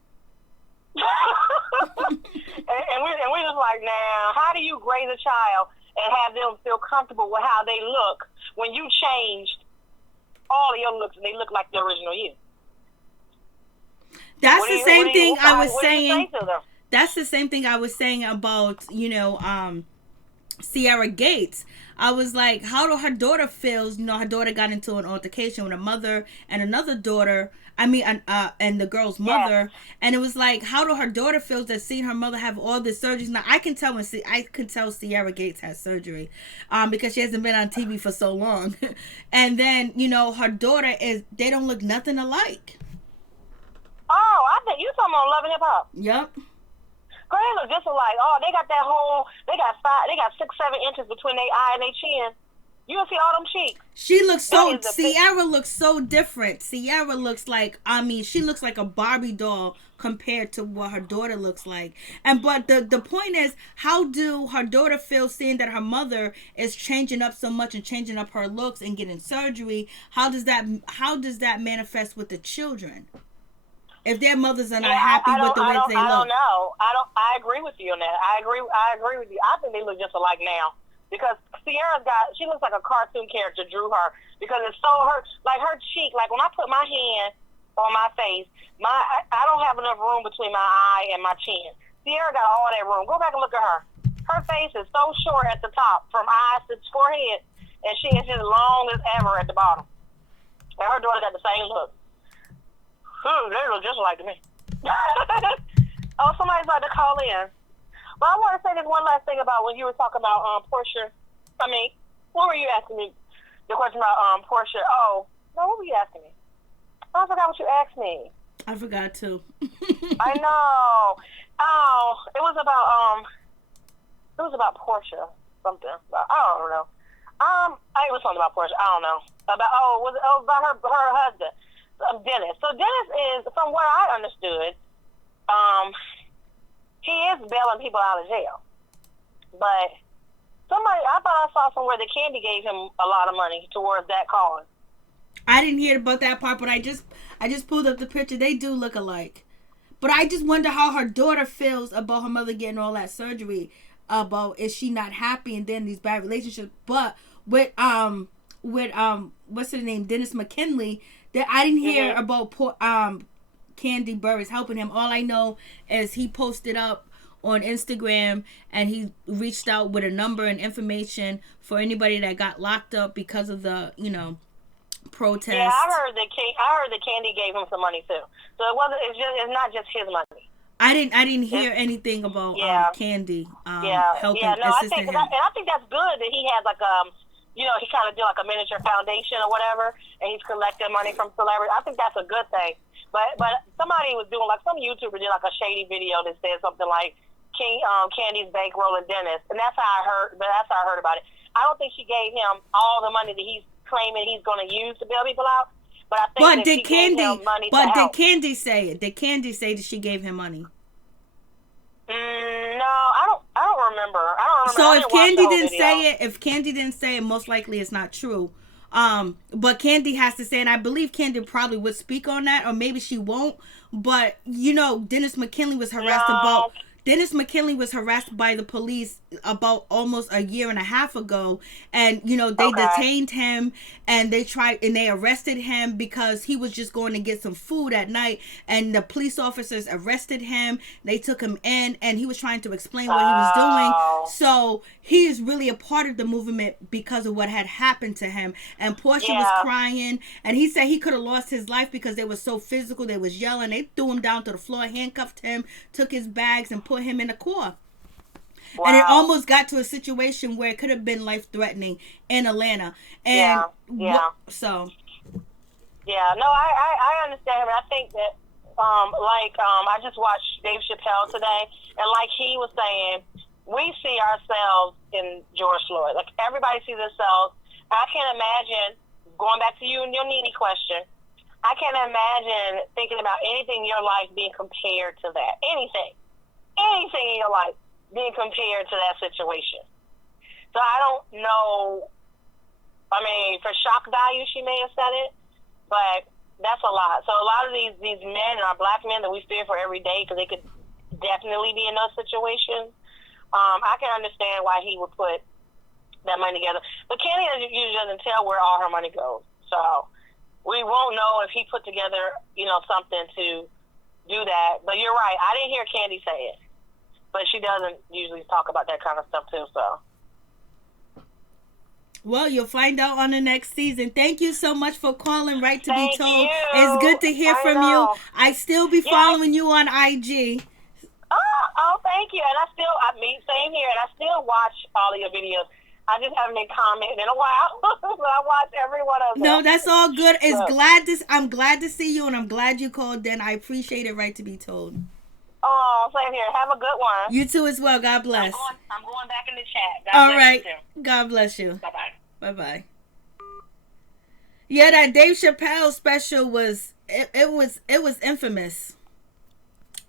and we're just like, now, how do you raise a child and have them feel comfortable with how they look when you changed all of your looks and they look like the original you? That's the same thing I was saying. That's the same thing I was saying about, Sierra Gates. I was like, how do her daughter feels? Her daughter got into an altercation with her mother and another daughter. And the girl's mother. Yeah. And it was like, how do her daughter feels that seeing her mother have all this surgeries? Now I can tell Sierra Gates has surgery, because she hasn't been on TV for so long. And then her daughter they don't look nothing alike. Oh, I think you talking about Love and Hip Hop. Yep. Girl, they look just alike. Oh, they got 6-7 inches between their eye and their chin. You can see all them cheeks. Sierra looks so different. Sierra looks like, she looks like a Barbie doll compared to what her daughter looks like. But the point is, how do her daughter feel seeing that her mother is changing up so much and changing up her looks and getting surgery? How does that manifest with the children? If their mothers are not happy with the way they look. I don't know. I agree with you on that. I agree with you. I think they look just alike now. Because she looks like a cartoon character drew her. Because it's so her cheek, like when I put my hand on my face. I don't have enough room between my eye and my chin. Sierra got all that room. Go back and look at her. Her face is so short at the top, from eyes to forehead, and she is just long as ever at the bottom. And her daughter got the same look. They look just like me. Oh, somebody's about to call in. But I want to say this one last thing about when you were talking about Portia. I mean, what were you asking me? The question about Portia. Oh, no, what were you asking me? I forgot what you asked me. I forgot too. I know. Oh, it was about Portia. Something. I don't know. It was something about Portia. I don't know. About about her husband, Dennis. So Dennis is, from what I understood, he is bailing people out of jail. But I thought I saw somewhere that Kandi gave him a lot of money towards that cause. I didn't hear about that part, but I just pulled up the picture. They do look alike. But I just wonder how her daughter feels about her mother getting all that surgery. About, is she not happy and then these bad relationships? But with what's her name, Dennis McKinley, that I didn't hear about Kandi Burruss helping him. All I know is he posted up on Instagram and he reached out with a number and information for anybody that got locked up because of the protest. Yeah, I heard that Kandi gave him some money too. So it's not just his money. I didn't hear anything about Kandi helping, assisting him. I think that's good that he has like he kind of did like a miniature foundation or whatever, and he's collecting money from celebrities. I think that's a good thing. But somebody was doing, like, some YouTuber did like a shady video that said something like Kandi's bankrolling Dennis, and that's how I heard about it. I don't think she gave him all the money that he's claiming he's going to use to bail people out. But I think did Kandi say it? Did Kandi say that she gave him money? No, I don't remember. So if Kandi didn't say it, most likely it's not true. But Kandi has to say, and I believe Kandi probably would speak on that, or maybe she won't. But Dennis McKinley was harassed by the police about almost a year and a half ago, and they detained him and they arrested him because he was just going to get some food at night, and the police officers arrested him. They took him in and he was trying to explain what he was doing. So he is really a part of the movement because of what had happened to him. And Portia was crying, and he said he could have lost his life because they were so physical. They was yelling. They threw him down to the floor, handcuffed him, took his bags and put him in the car. Wow. And it almost got to a situation where it could have been life-threatening in Atlanta. And I understand him. I think that I just watched Dave Chappelle today, and like he was saying, we see ourselves in George Floyd. Like, everybody sees themselves. I can't imagine, going back to you and your NeNe question, I can't imagine thinking about anything in your life being compared to that. Anything in your life being compared to that situation. So I don't know. I mean, for shock value, she may have said it, but that's a lot. So a lot of these men and our black men that we fear for every day, because they could definitely be in those situations, I can understand why he would put that money together. But Kandi usually doesn't tell where all her money goes. So we won't know if he put together, something to do that. But you're right. I didn't hear Kandi say it. But she doesn't usually talk about that kind of stuff too, so. Well, you'll find out on the next season. Thank you so much for calling Right to Be Told. You. It's good to hear from you. I still be following you on IG. Oh, thank you. And same here. And I still watch all of your videos. I just haven't been commenting in a while, but I watch every one of them. No, that's all good. I'm glad to see you, and I'm glad you called. Then I appreciate it. Right to Be Told. Oh, same here. Have a good one. You too as well. God bless. I'm going back in the chat. God bless you too. God bless you. Bye-bye. Bye-bye. Yeah, that Dave Chappelle special was infamous.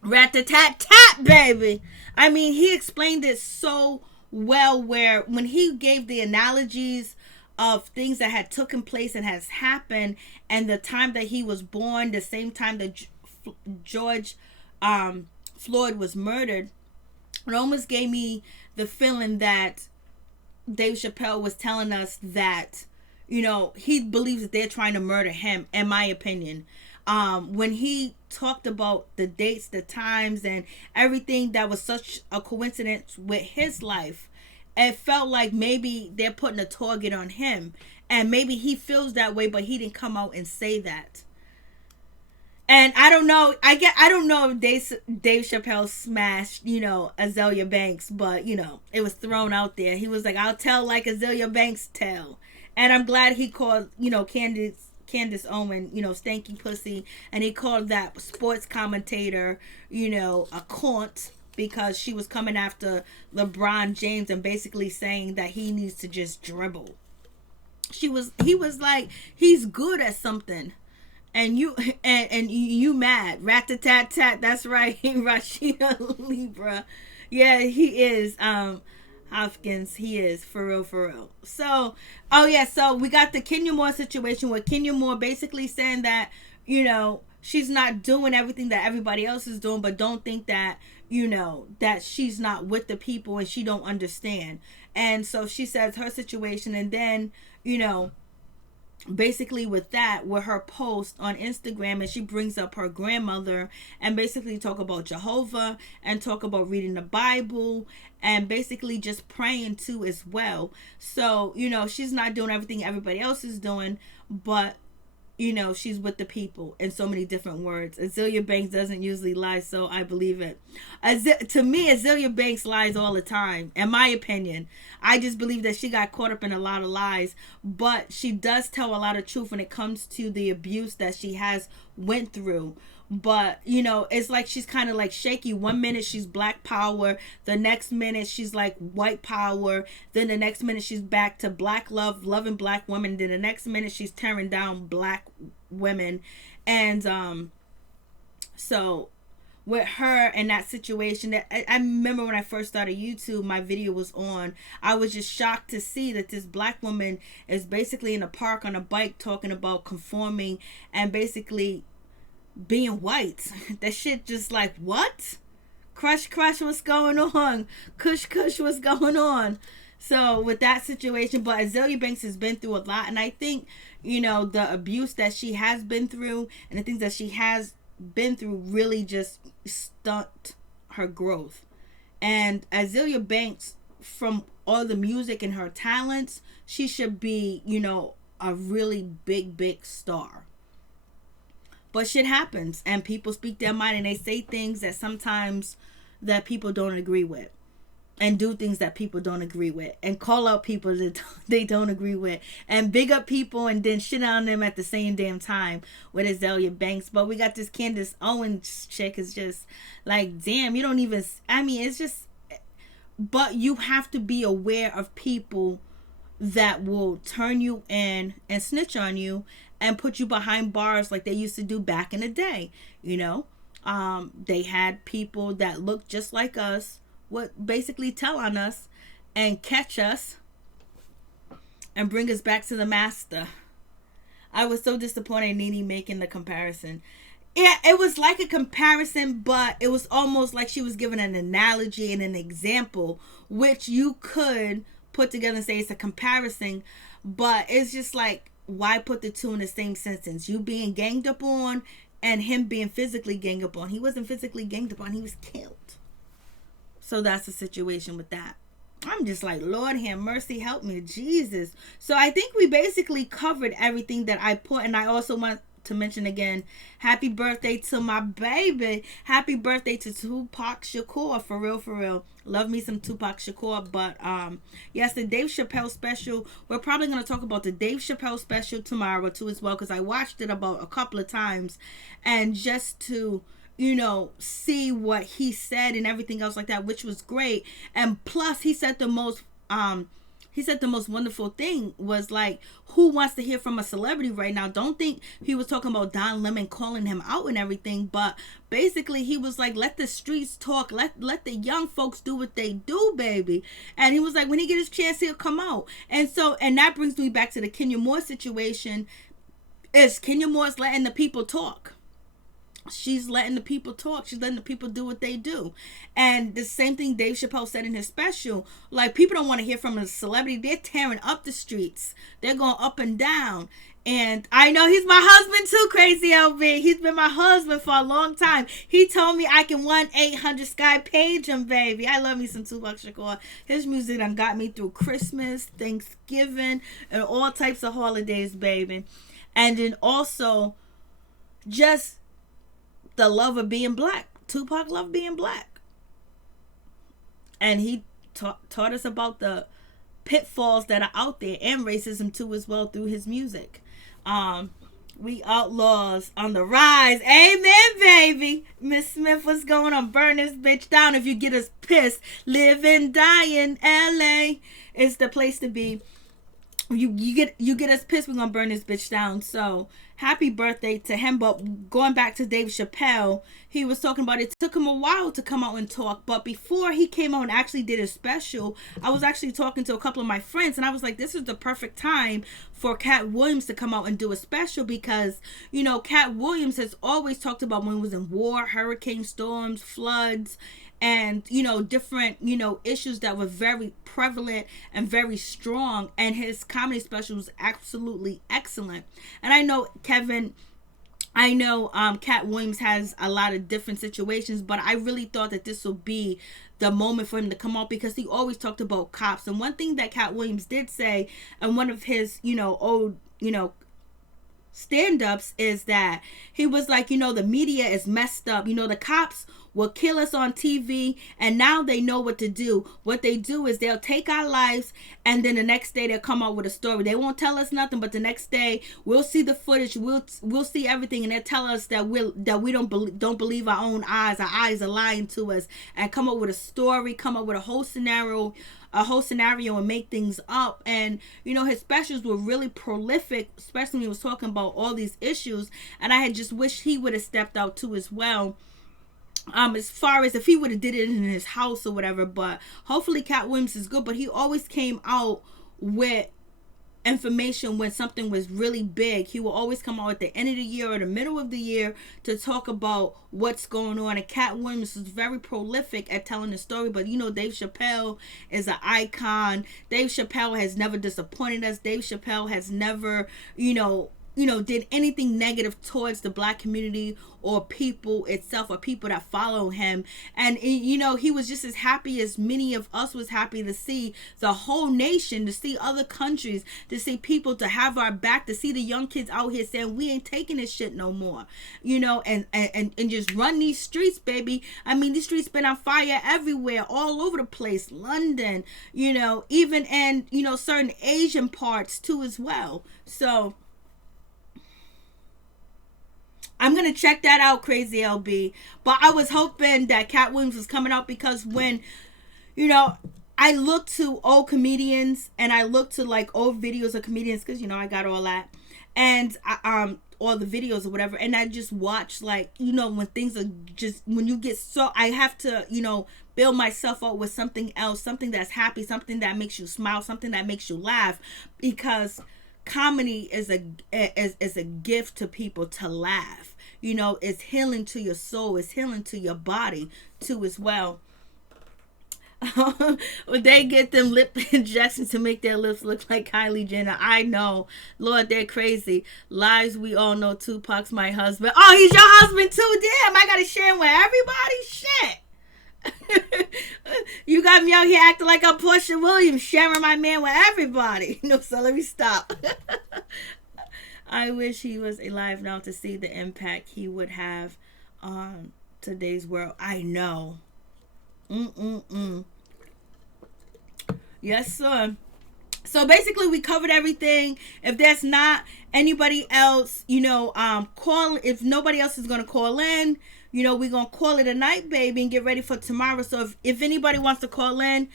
Rat-a-tat-tat, baby. I mean, he explained it so well, where when he gave the analogies of things that had taken place and has happened, and the time that he was born, the same time that George Floyd was murdered, it almost gave me the feeling that Dave Chappelle was telling us that, he believes that they're trying to murder him, in my opinion. when he talked about the dates, the times, and everything that was such a coincidence with his life, it felt like maybe they're putting a target on him, and maybe he feels that way, but he didn't come out and say that. And I don't know. I don't know if Dave Chappelle smashed, Azealia Banks, but it was thrown out there. He was like, "I'll tell like Azealia Banks tell," and I'm glad he called Candace Owen, stanky pussy, and he called that sports commentator, a cunt, because she was coming after LeBron James and basically saying that he needs to just dribble. He was like, he's good at something. And you mad. Rat-a-tat-tat. That's right. Rashida Libra. Yeah, he is. Hopkins, he is. For real. So, so we got the Kenya Moore situation where Kenya Moore basically saying that, she's not doing everything that everybody else is doing, but don't think that, that she's not with the people and she don't understand. And so she says her situation, and then, basically with her post on Instagram, and she brings up her grandmother and basically talk about Jehovah and talk about reading the Bible and basically just praying too as well. So, she's not doing everything everybody else is doing, but she's with the people in so many different words. Azealia Banks doesn't usually lie, so I believe it. To me, Azealia Banks lies all the time, in my opinion. I just believe that she got caught up in a lot of lies, but she does tell a lot of truth when it comes to the abuse that she has went through. But, it's like she's kind of like shaky. 1 minute she's black power. The next minute she's like white power. Then the next minute she's back to black love, loving black women. Then the next minute she's tearing down black women. And so with her in that situation, that I remember when I first started YouTube, my video was on. I was just shocked to see that this black woman is basically in a park on a bike talking about conforming and basically being white. That shit just like, what? Crush, what's going on? Kush, what's going on? So with that situation, but Azealia Banks has been through a lot, and I think, the abuse that she has been through and the things that she has been through really just stunt her growth. And Azealia Banks, from all the music and her talents, she should be, a really big star. But shit happens, and people speak their mind, and they say things that sometimes that people don't agree with, and do things that people don't agree with, and call out people that they don't agree with, and big up people and then shit on them at the same damn time with Azealia Banks. But we got this Candace Owens chick is just like, damn, you don't even, it's just, but you have to be aware of people that will turn you in and snitch on you and put you behind bars like they used to do back in the day. They had people that looked just like us, would basically tell on us and catch us and bring us back to the master. I was so disappointed in NeNe making the comparison. Yeah, it was like a comparison, but it was almost like she was giving an analogy and an example, which you could put together and say it's a comparison, but it's just like, why put the two in the same sentence? You being ganged up on and him being physically ganged up on. He wasn't physically ganged up on, he was killed. So that's the situation with that. I'm just like, Lord have mercy, help me, Jesus. So I think we basically covered everything that I put, and I also want to mention again, happy birthday to my baby. Happy birthday to Tupac Shakur. For real. Love me some Tupac Shakur. But yes, the Dave Chappelle special. We're probably going to talk about the Dave Chappelle special tomorrow too as well, because I watched it about a couple of times, and just to see what he said and everything else like that, which was great. And plus he said the most wonderful thing was like, who wants to hear from a celebrity right now? Don't think he was talking about Don Lemon calling him out and everything, but basically he was like, let the streets talk, let the young folks do what they do, baby. And he was like, when he get his chance, he'll come out. And that brings me back to the Kenya Moore situation. Is Kenya Moore's letting the people talk. She's letting the people talk. She's letting the people do what they do. And the same thing Dave Chappelle said in his special, like, people don't want to hear from a celebrity. They're tearing up the streets. They're going up and down. And I know he's my husband too, Crazy LB. He's been my husband for a long time. He told me I can 1-800-SKY page him, baby. I love me some Tupac Shakur. His music done got me through Christmas, Thanksgiving, and all types of holidays, baby. And then also just the love of being black. Tupac loved being black. And he taught us about the pitfalls that are out there, and racism too as well, through his music. We outlaws on the rise. Amen, baby. Miss Smith, what's going on? Burn this bitch down if you get us pissed. Live and die in LA. It's the place to be. You get us pissed, we're gonna burn this bitch down. So happy birthday to him. But going back to Dave Chappelle, he was talking about it took him a while to come out and talk, but before he came out and actually did a special, I was actually talking to a couple of my friends, and I was like, this is the perfect time for Cat Williams to come out and do a special, because, you know, Cat Williams has always talked about when he was in war, hurricane storms, floods, and, you know, different, you know, issues that were very prevalent and very strong. And his comedy special was absolutely excellent. And I know Cat Williams has a lot of different situations, but I really thought that this would be the moment for him to come out, because he always talked about cops. And one thing that Cat Williams did say, and one of his, you know, old, you know, stand-ups, is that he was like, you know, the media is messed up. You know, the cops will kill us on TV, and now they know what to do. What they do is they'll take our lives, and then the next day they'll come out with a story. They won't tell us nothing, but the next day we'll see the footage, we'll see everything, and they'll tell us that we don't believe our own eyes. Our eyes are lying to us, and come up with a story, come up with a whole scenario, and make things up. And, you know, his specials were really prolific, especially when he was talking about all these issues. And I had just wished he would have stepped out too as well, as far as if he would have did it in his house or whatever. But hopefully Cat Williams is good. But he always came out with information when something was really big. He will always come out at the end of the year or the middle of the year to talk about what's going on. And Cat Williams is very prolific at telling the story. But, you know, Dave Chappelle is an icon. Dave Chappelle has never disappointed us. Dave Chappelle has never, did anything negative towards the black community or people itself, or people that follow him. And, you know, he was just as happy as many of us was happy to see the whole nation, to see other countries, to see people, to have our back, to see the young kids out here saying we ain't taking this shit no more, you know, and just run these streets, baby. I mean, these streets been on fire everywhere, all over the place, London, you know, even in, you know, certain Asian parts too as well. So I'm going to check that out, Crazy LB. But I was hoping that Cat Williams was coming out, because when, you know, I look to old comedians, and I look to like old videos of comedians, because, you know, I got all that, and all the videos or whatever, and I just watch, like, you know, when things are just, when you get so, I have to, you know, build myself up with something else, something that's happy, something that makes you smile, something that makes you laugh, because comedy is a gift to people to laugh. You know, it's healing to your soul, it's healing to your body too as well. They get them lip injections to make their lips look like Kylie Jenner. I know, Lord, they're crazy. Lies, we all know Tupac's my husband. Oh, he's your husband too? Damn, I gotta share him with everybody. Shit. You got me out here acting like I'm Portia Williams, sharing my man with everybody. No, so let me stop. I wish he was alive now to see the impact he would have on today's world. I know. Yes, sir. So basically we covered everything. If there's not anybody else, you know, if nobody else is going to call in, you know, we're going to call it a night, baby, and get ready for tomorrow. So if anybody wants to call in,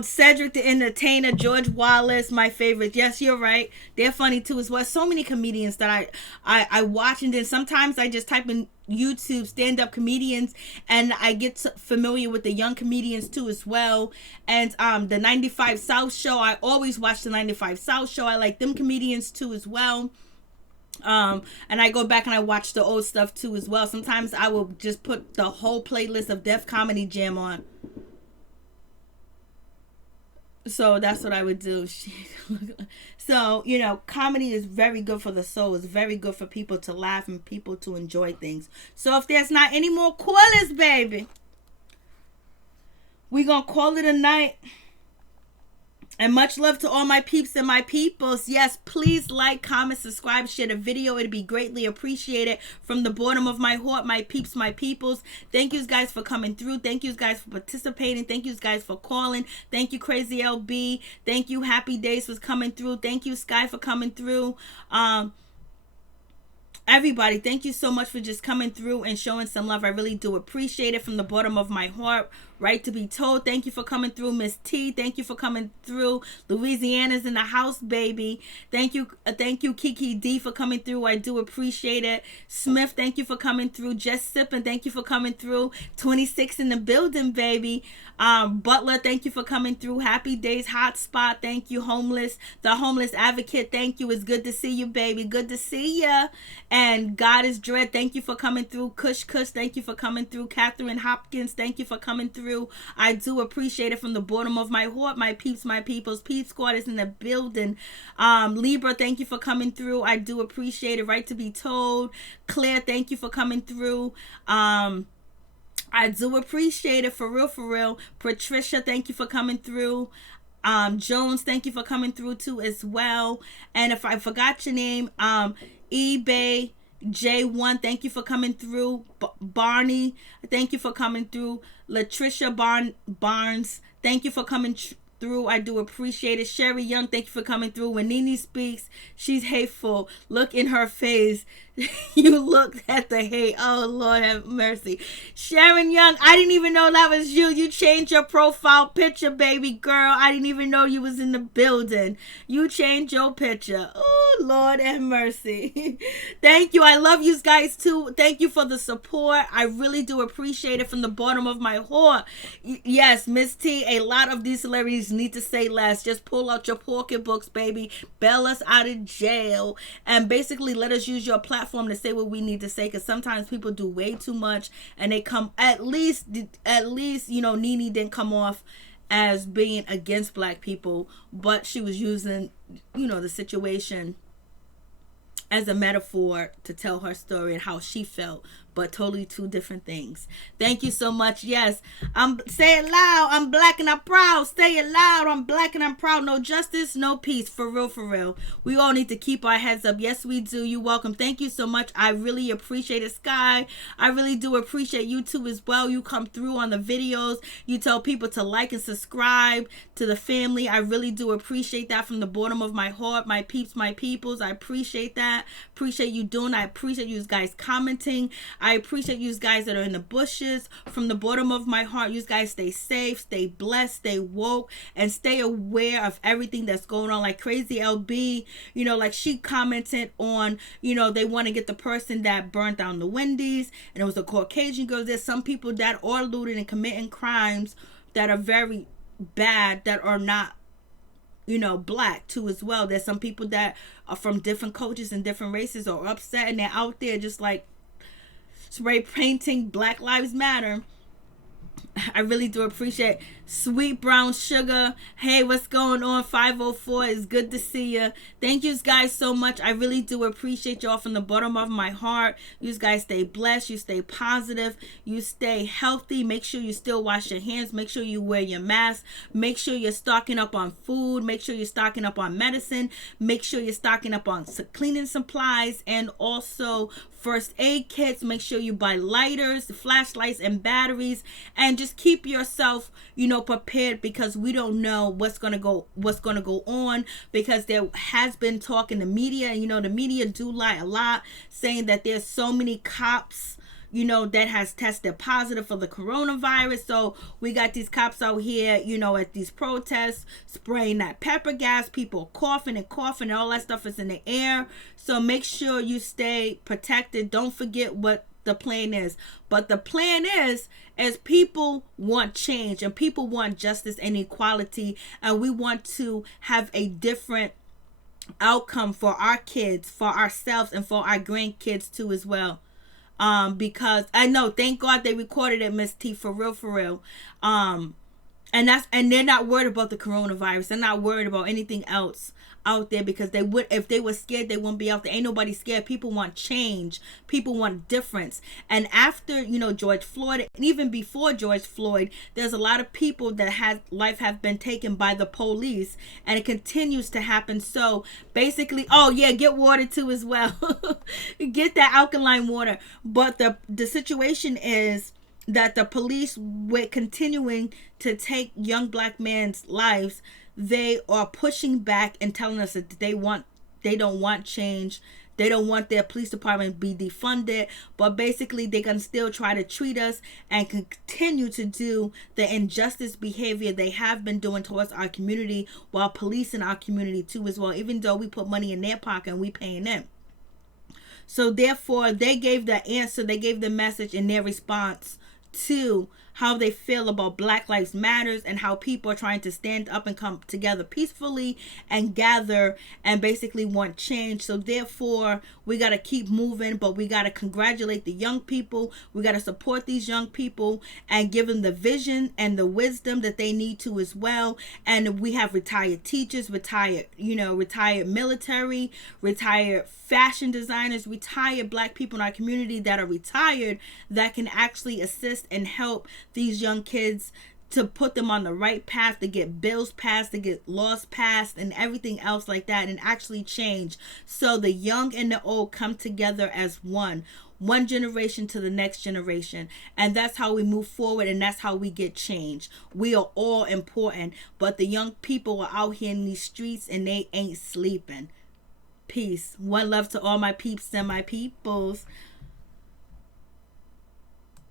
Cedric the Entertainer, George Wallace, my favorite. Yes, you're right. They're funny too as well. So many comedians that I watch, and then sometimes I just type in YouTube stand-up comedians, and I get familiar with the young comedians too as well. And the 95 South Show, I always watch the 95 South Show. I like them comedians too as well. And I go back and I watch the old stuff too as well. Sometimes I will just put the whole playlist of Def Comedy Jam on. So that's what I would do. So, you know, comedy is very good for the soul. It's very good for people to laugh and people to enjoy things. So if there's not any more callers, baby, we gonna call it a night. And much love to all my peeps and my peoples. Yes, please like, comment, subscribe, share the video. It'd be greatly appreciated from the bottom of my heart, my peeps, my peoples. Thank you guys for coming through. Thank you guys for participating. Thank you guys for calling. Thank you, Crazy LB. Thank you, Happy Days, for coming through. Thank you, Sky, for coming through. Everybody, thank you so much for just coming through and showing some love. I really do appreciate it from the bottom of my heart. Right to be told. Thank you for coming through, Miss T. Thank you for coming through. Louisiana's in the house, baby. Thank you, Kiki D, for coming through. I do appreciate it. Smith, thank you for coming through. Just Sipping, thank you for coming through. 26 in the building, baby. Butler, thank you for coming through. Happy Days Hotspot, thank you. Homeless, the Homeless Advocate, thank you. It's good to see you, baby. Good to see ya. And God is Dread, thank you for coming through. Kush, thank you for coming through. Catherine Hopkins, thank you for coming through. I do appreciate it from the bottom of my heart, my peeps, my peoples. Peep Squad is in the building. Libra, thank you for coming through. I do appreciate it. Right to be told. Claire, thank you for coming through. I do appreciate it, for real, for real. Patricia, thank you for coming through. Jones, thank you for coming through too as well. And if I forgot your name, eBay J1, thank you for coming through. Barney, thank you for coming through. Latricia Barnes, thank you for coming through. I do appreciate it. Sherry Young, thank you for coming through. When NeNe speaks, she's hateful. Look in her face. You looked at the hate. Oh, Lord have mercy. Sharon Young, I didn't even know that was you. You changed your profile picture, baby girl. I didn't even know you was in the building. You changed your picture. Oh, Lord have mercy. Thank you. I love you guys too. Thank you for the support. I really do appreciate it from the bottom of my heart. Yes, Miss T, a lot of these celebrities need to say less. Just pull out your pocketbooks, baby. Bail us out of jail. And basically let us use your platform to say what we need to say, because sometimes people do way too much and they come, at least you know, NeNe didn't come off as being against black people, but she was using, you know, the situation as a metaphor to tell her story and how she felt, but totally two different things. Thank you so much. Yes, say it loud. I'm black and I'm proud. Say it loud. I'm black and I'm proud. No justice, no peace. For real, for real. We all need to keep our heads up. Yes, we do. You're welcome. Thank you so much. I really appreciate it, Sky. I really do appreciate you too as well. You come through on the videos. You tell people to like and subscribe to the family. I really do appreciate that from the bottom of my heart. My peeps, my peoples. I appreciate that. Appreciate you doing. I appreciate you guys commenting. I appreciate you guys that are in the bushes. From the bottom of my heart, you guys stay safe, stay blessed, stay woke, and stay aware of everything that's going on. Like Crazy LB, you know, like she commented on, you know, they want to get the person that burnt down the Wendy's, and it was a Caucasian girl. There's some people that are looting and committing crimes that are very bad, that are not, you know, black too as well. There's some people that are from different cultures and different races are upset, and they're out there just like spray painting Black Lives Matter. I really do appreciate Sweet Brown Sugar. Hey, what's going on? 504, it's good to see you. Thank you guys so much. I really do appreciate y'all from the bottom of my heart. You guys stay blessed. You stay positive. You stay healthy. Make sure you still wash your hands. Make sure you wear your mask. Make sure you're stocking up on food. Make sure you're stocking up on medicine. Make sure you're stocking up on cleaning supplies and also first aid kits. Make sure you buy lighters, flashlights, and batteries, and just keep yourself, you know, prepared, because we don't know what's gonna go on, because there has been talk in the media, and you know the media do lie a lot, saying that there's so many cops, you know, that has tested positive for the coronavirus. So we got these cops out here, you know, at these protests spraying that pepper gas, people coughing and all that stuff is in the air. So make sure you stay protected. Don't forget what the plan is. But the plan is people want change, and people want justice and equality, and we want to have a different outcome for our kids, for ourselves, and for our grandkids too as well. Because I know, thank God they recorded it, Miss T, for real, for real. And they're not worried about the coronavirus. They're not worried about anything else out there, because they would, if they were scared, they wouldn't be out there. Ain't nobody scared. People want change. People want difference. And after, George Floyd, and even before George Floyd, there's a lot of people that had life have been taken by the police, and it continues to happen. So basically, oh yeah, get water too as well. Get that alkaline water. But the situation is that the police, with continuing to take young black men's lives, they are pushing back and telling us that they don't want change. They don't want their police department to be defunded, but basically they're going to still try to treat us and continue to do the injustice behavior they have been doing towards our community, while policing our community too as well, even though we put money in their pocket and we paying them. So therefore, they gave the answer, they gave the message in their response to how they feel about Black Lives Matters, and how people are trying to stand up and come together peacefully and gather and basically want change. So therefore, we got to keep moving, but we got to congratulate the young people. We got to support these young people and give them the vision and the wisdom that they need to as well. And we have retired teachers, retired military, retired fashion designers, retired Black people in our community that are retired, that can actually assist and help these young kids to put them on the right path, to get bills passed, to get laws passed, and everything else like that, and actually change. So the young and the old come together as one generation to the next generation, and that's how we move forward, and that's how we get change. We are all important, but the young people are out here in these streets and they ain't sleeping. Peace. One love to all my peeps and my peoples.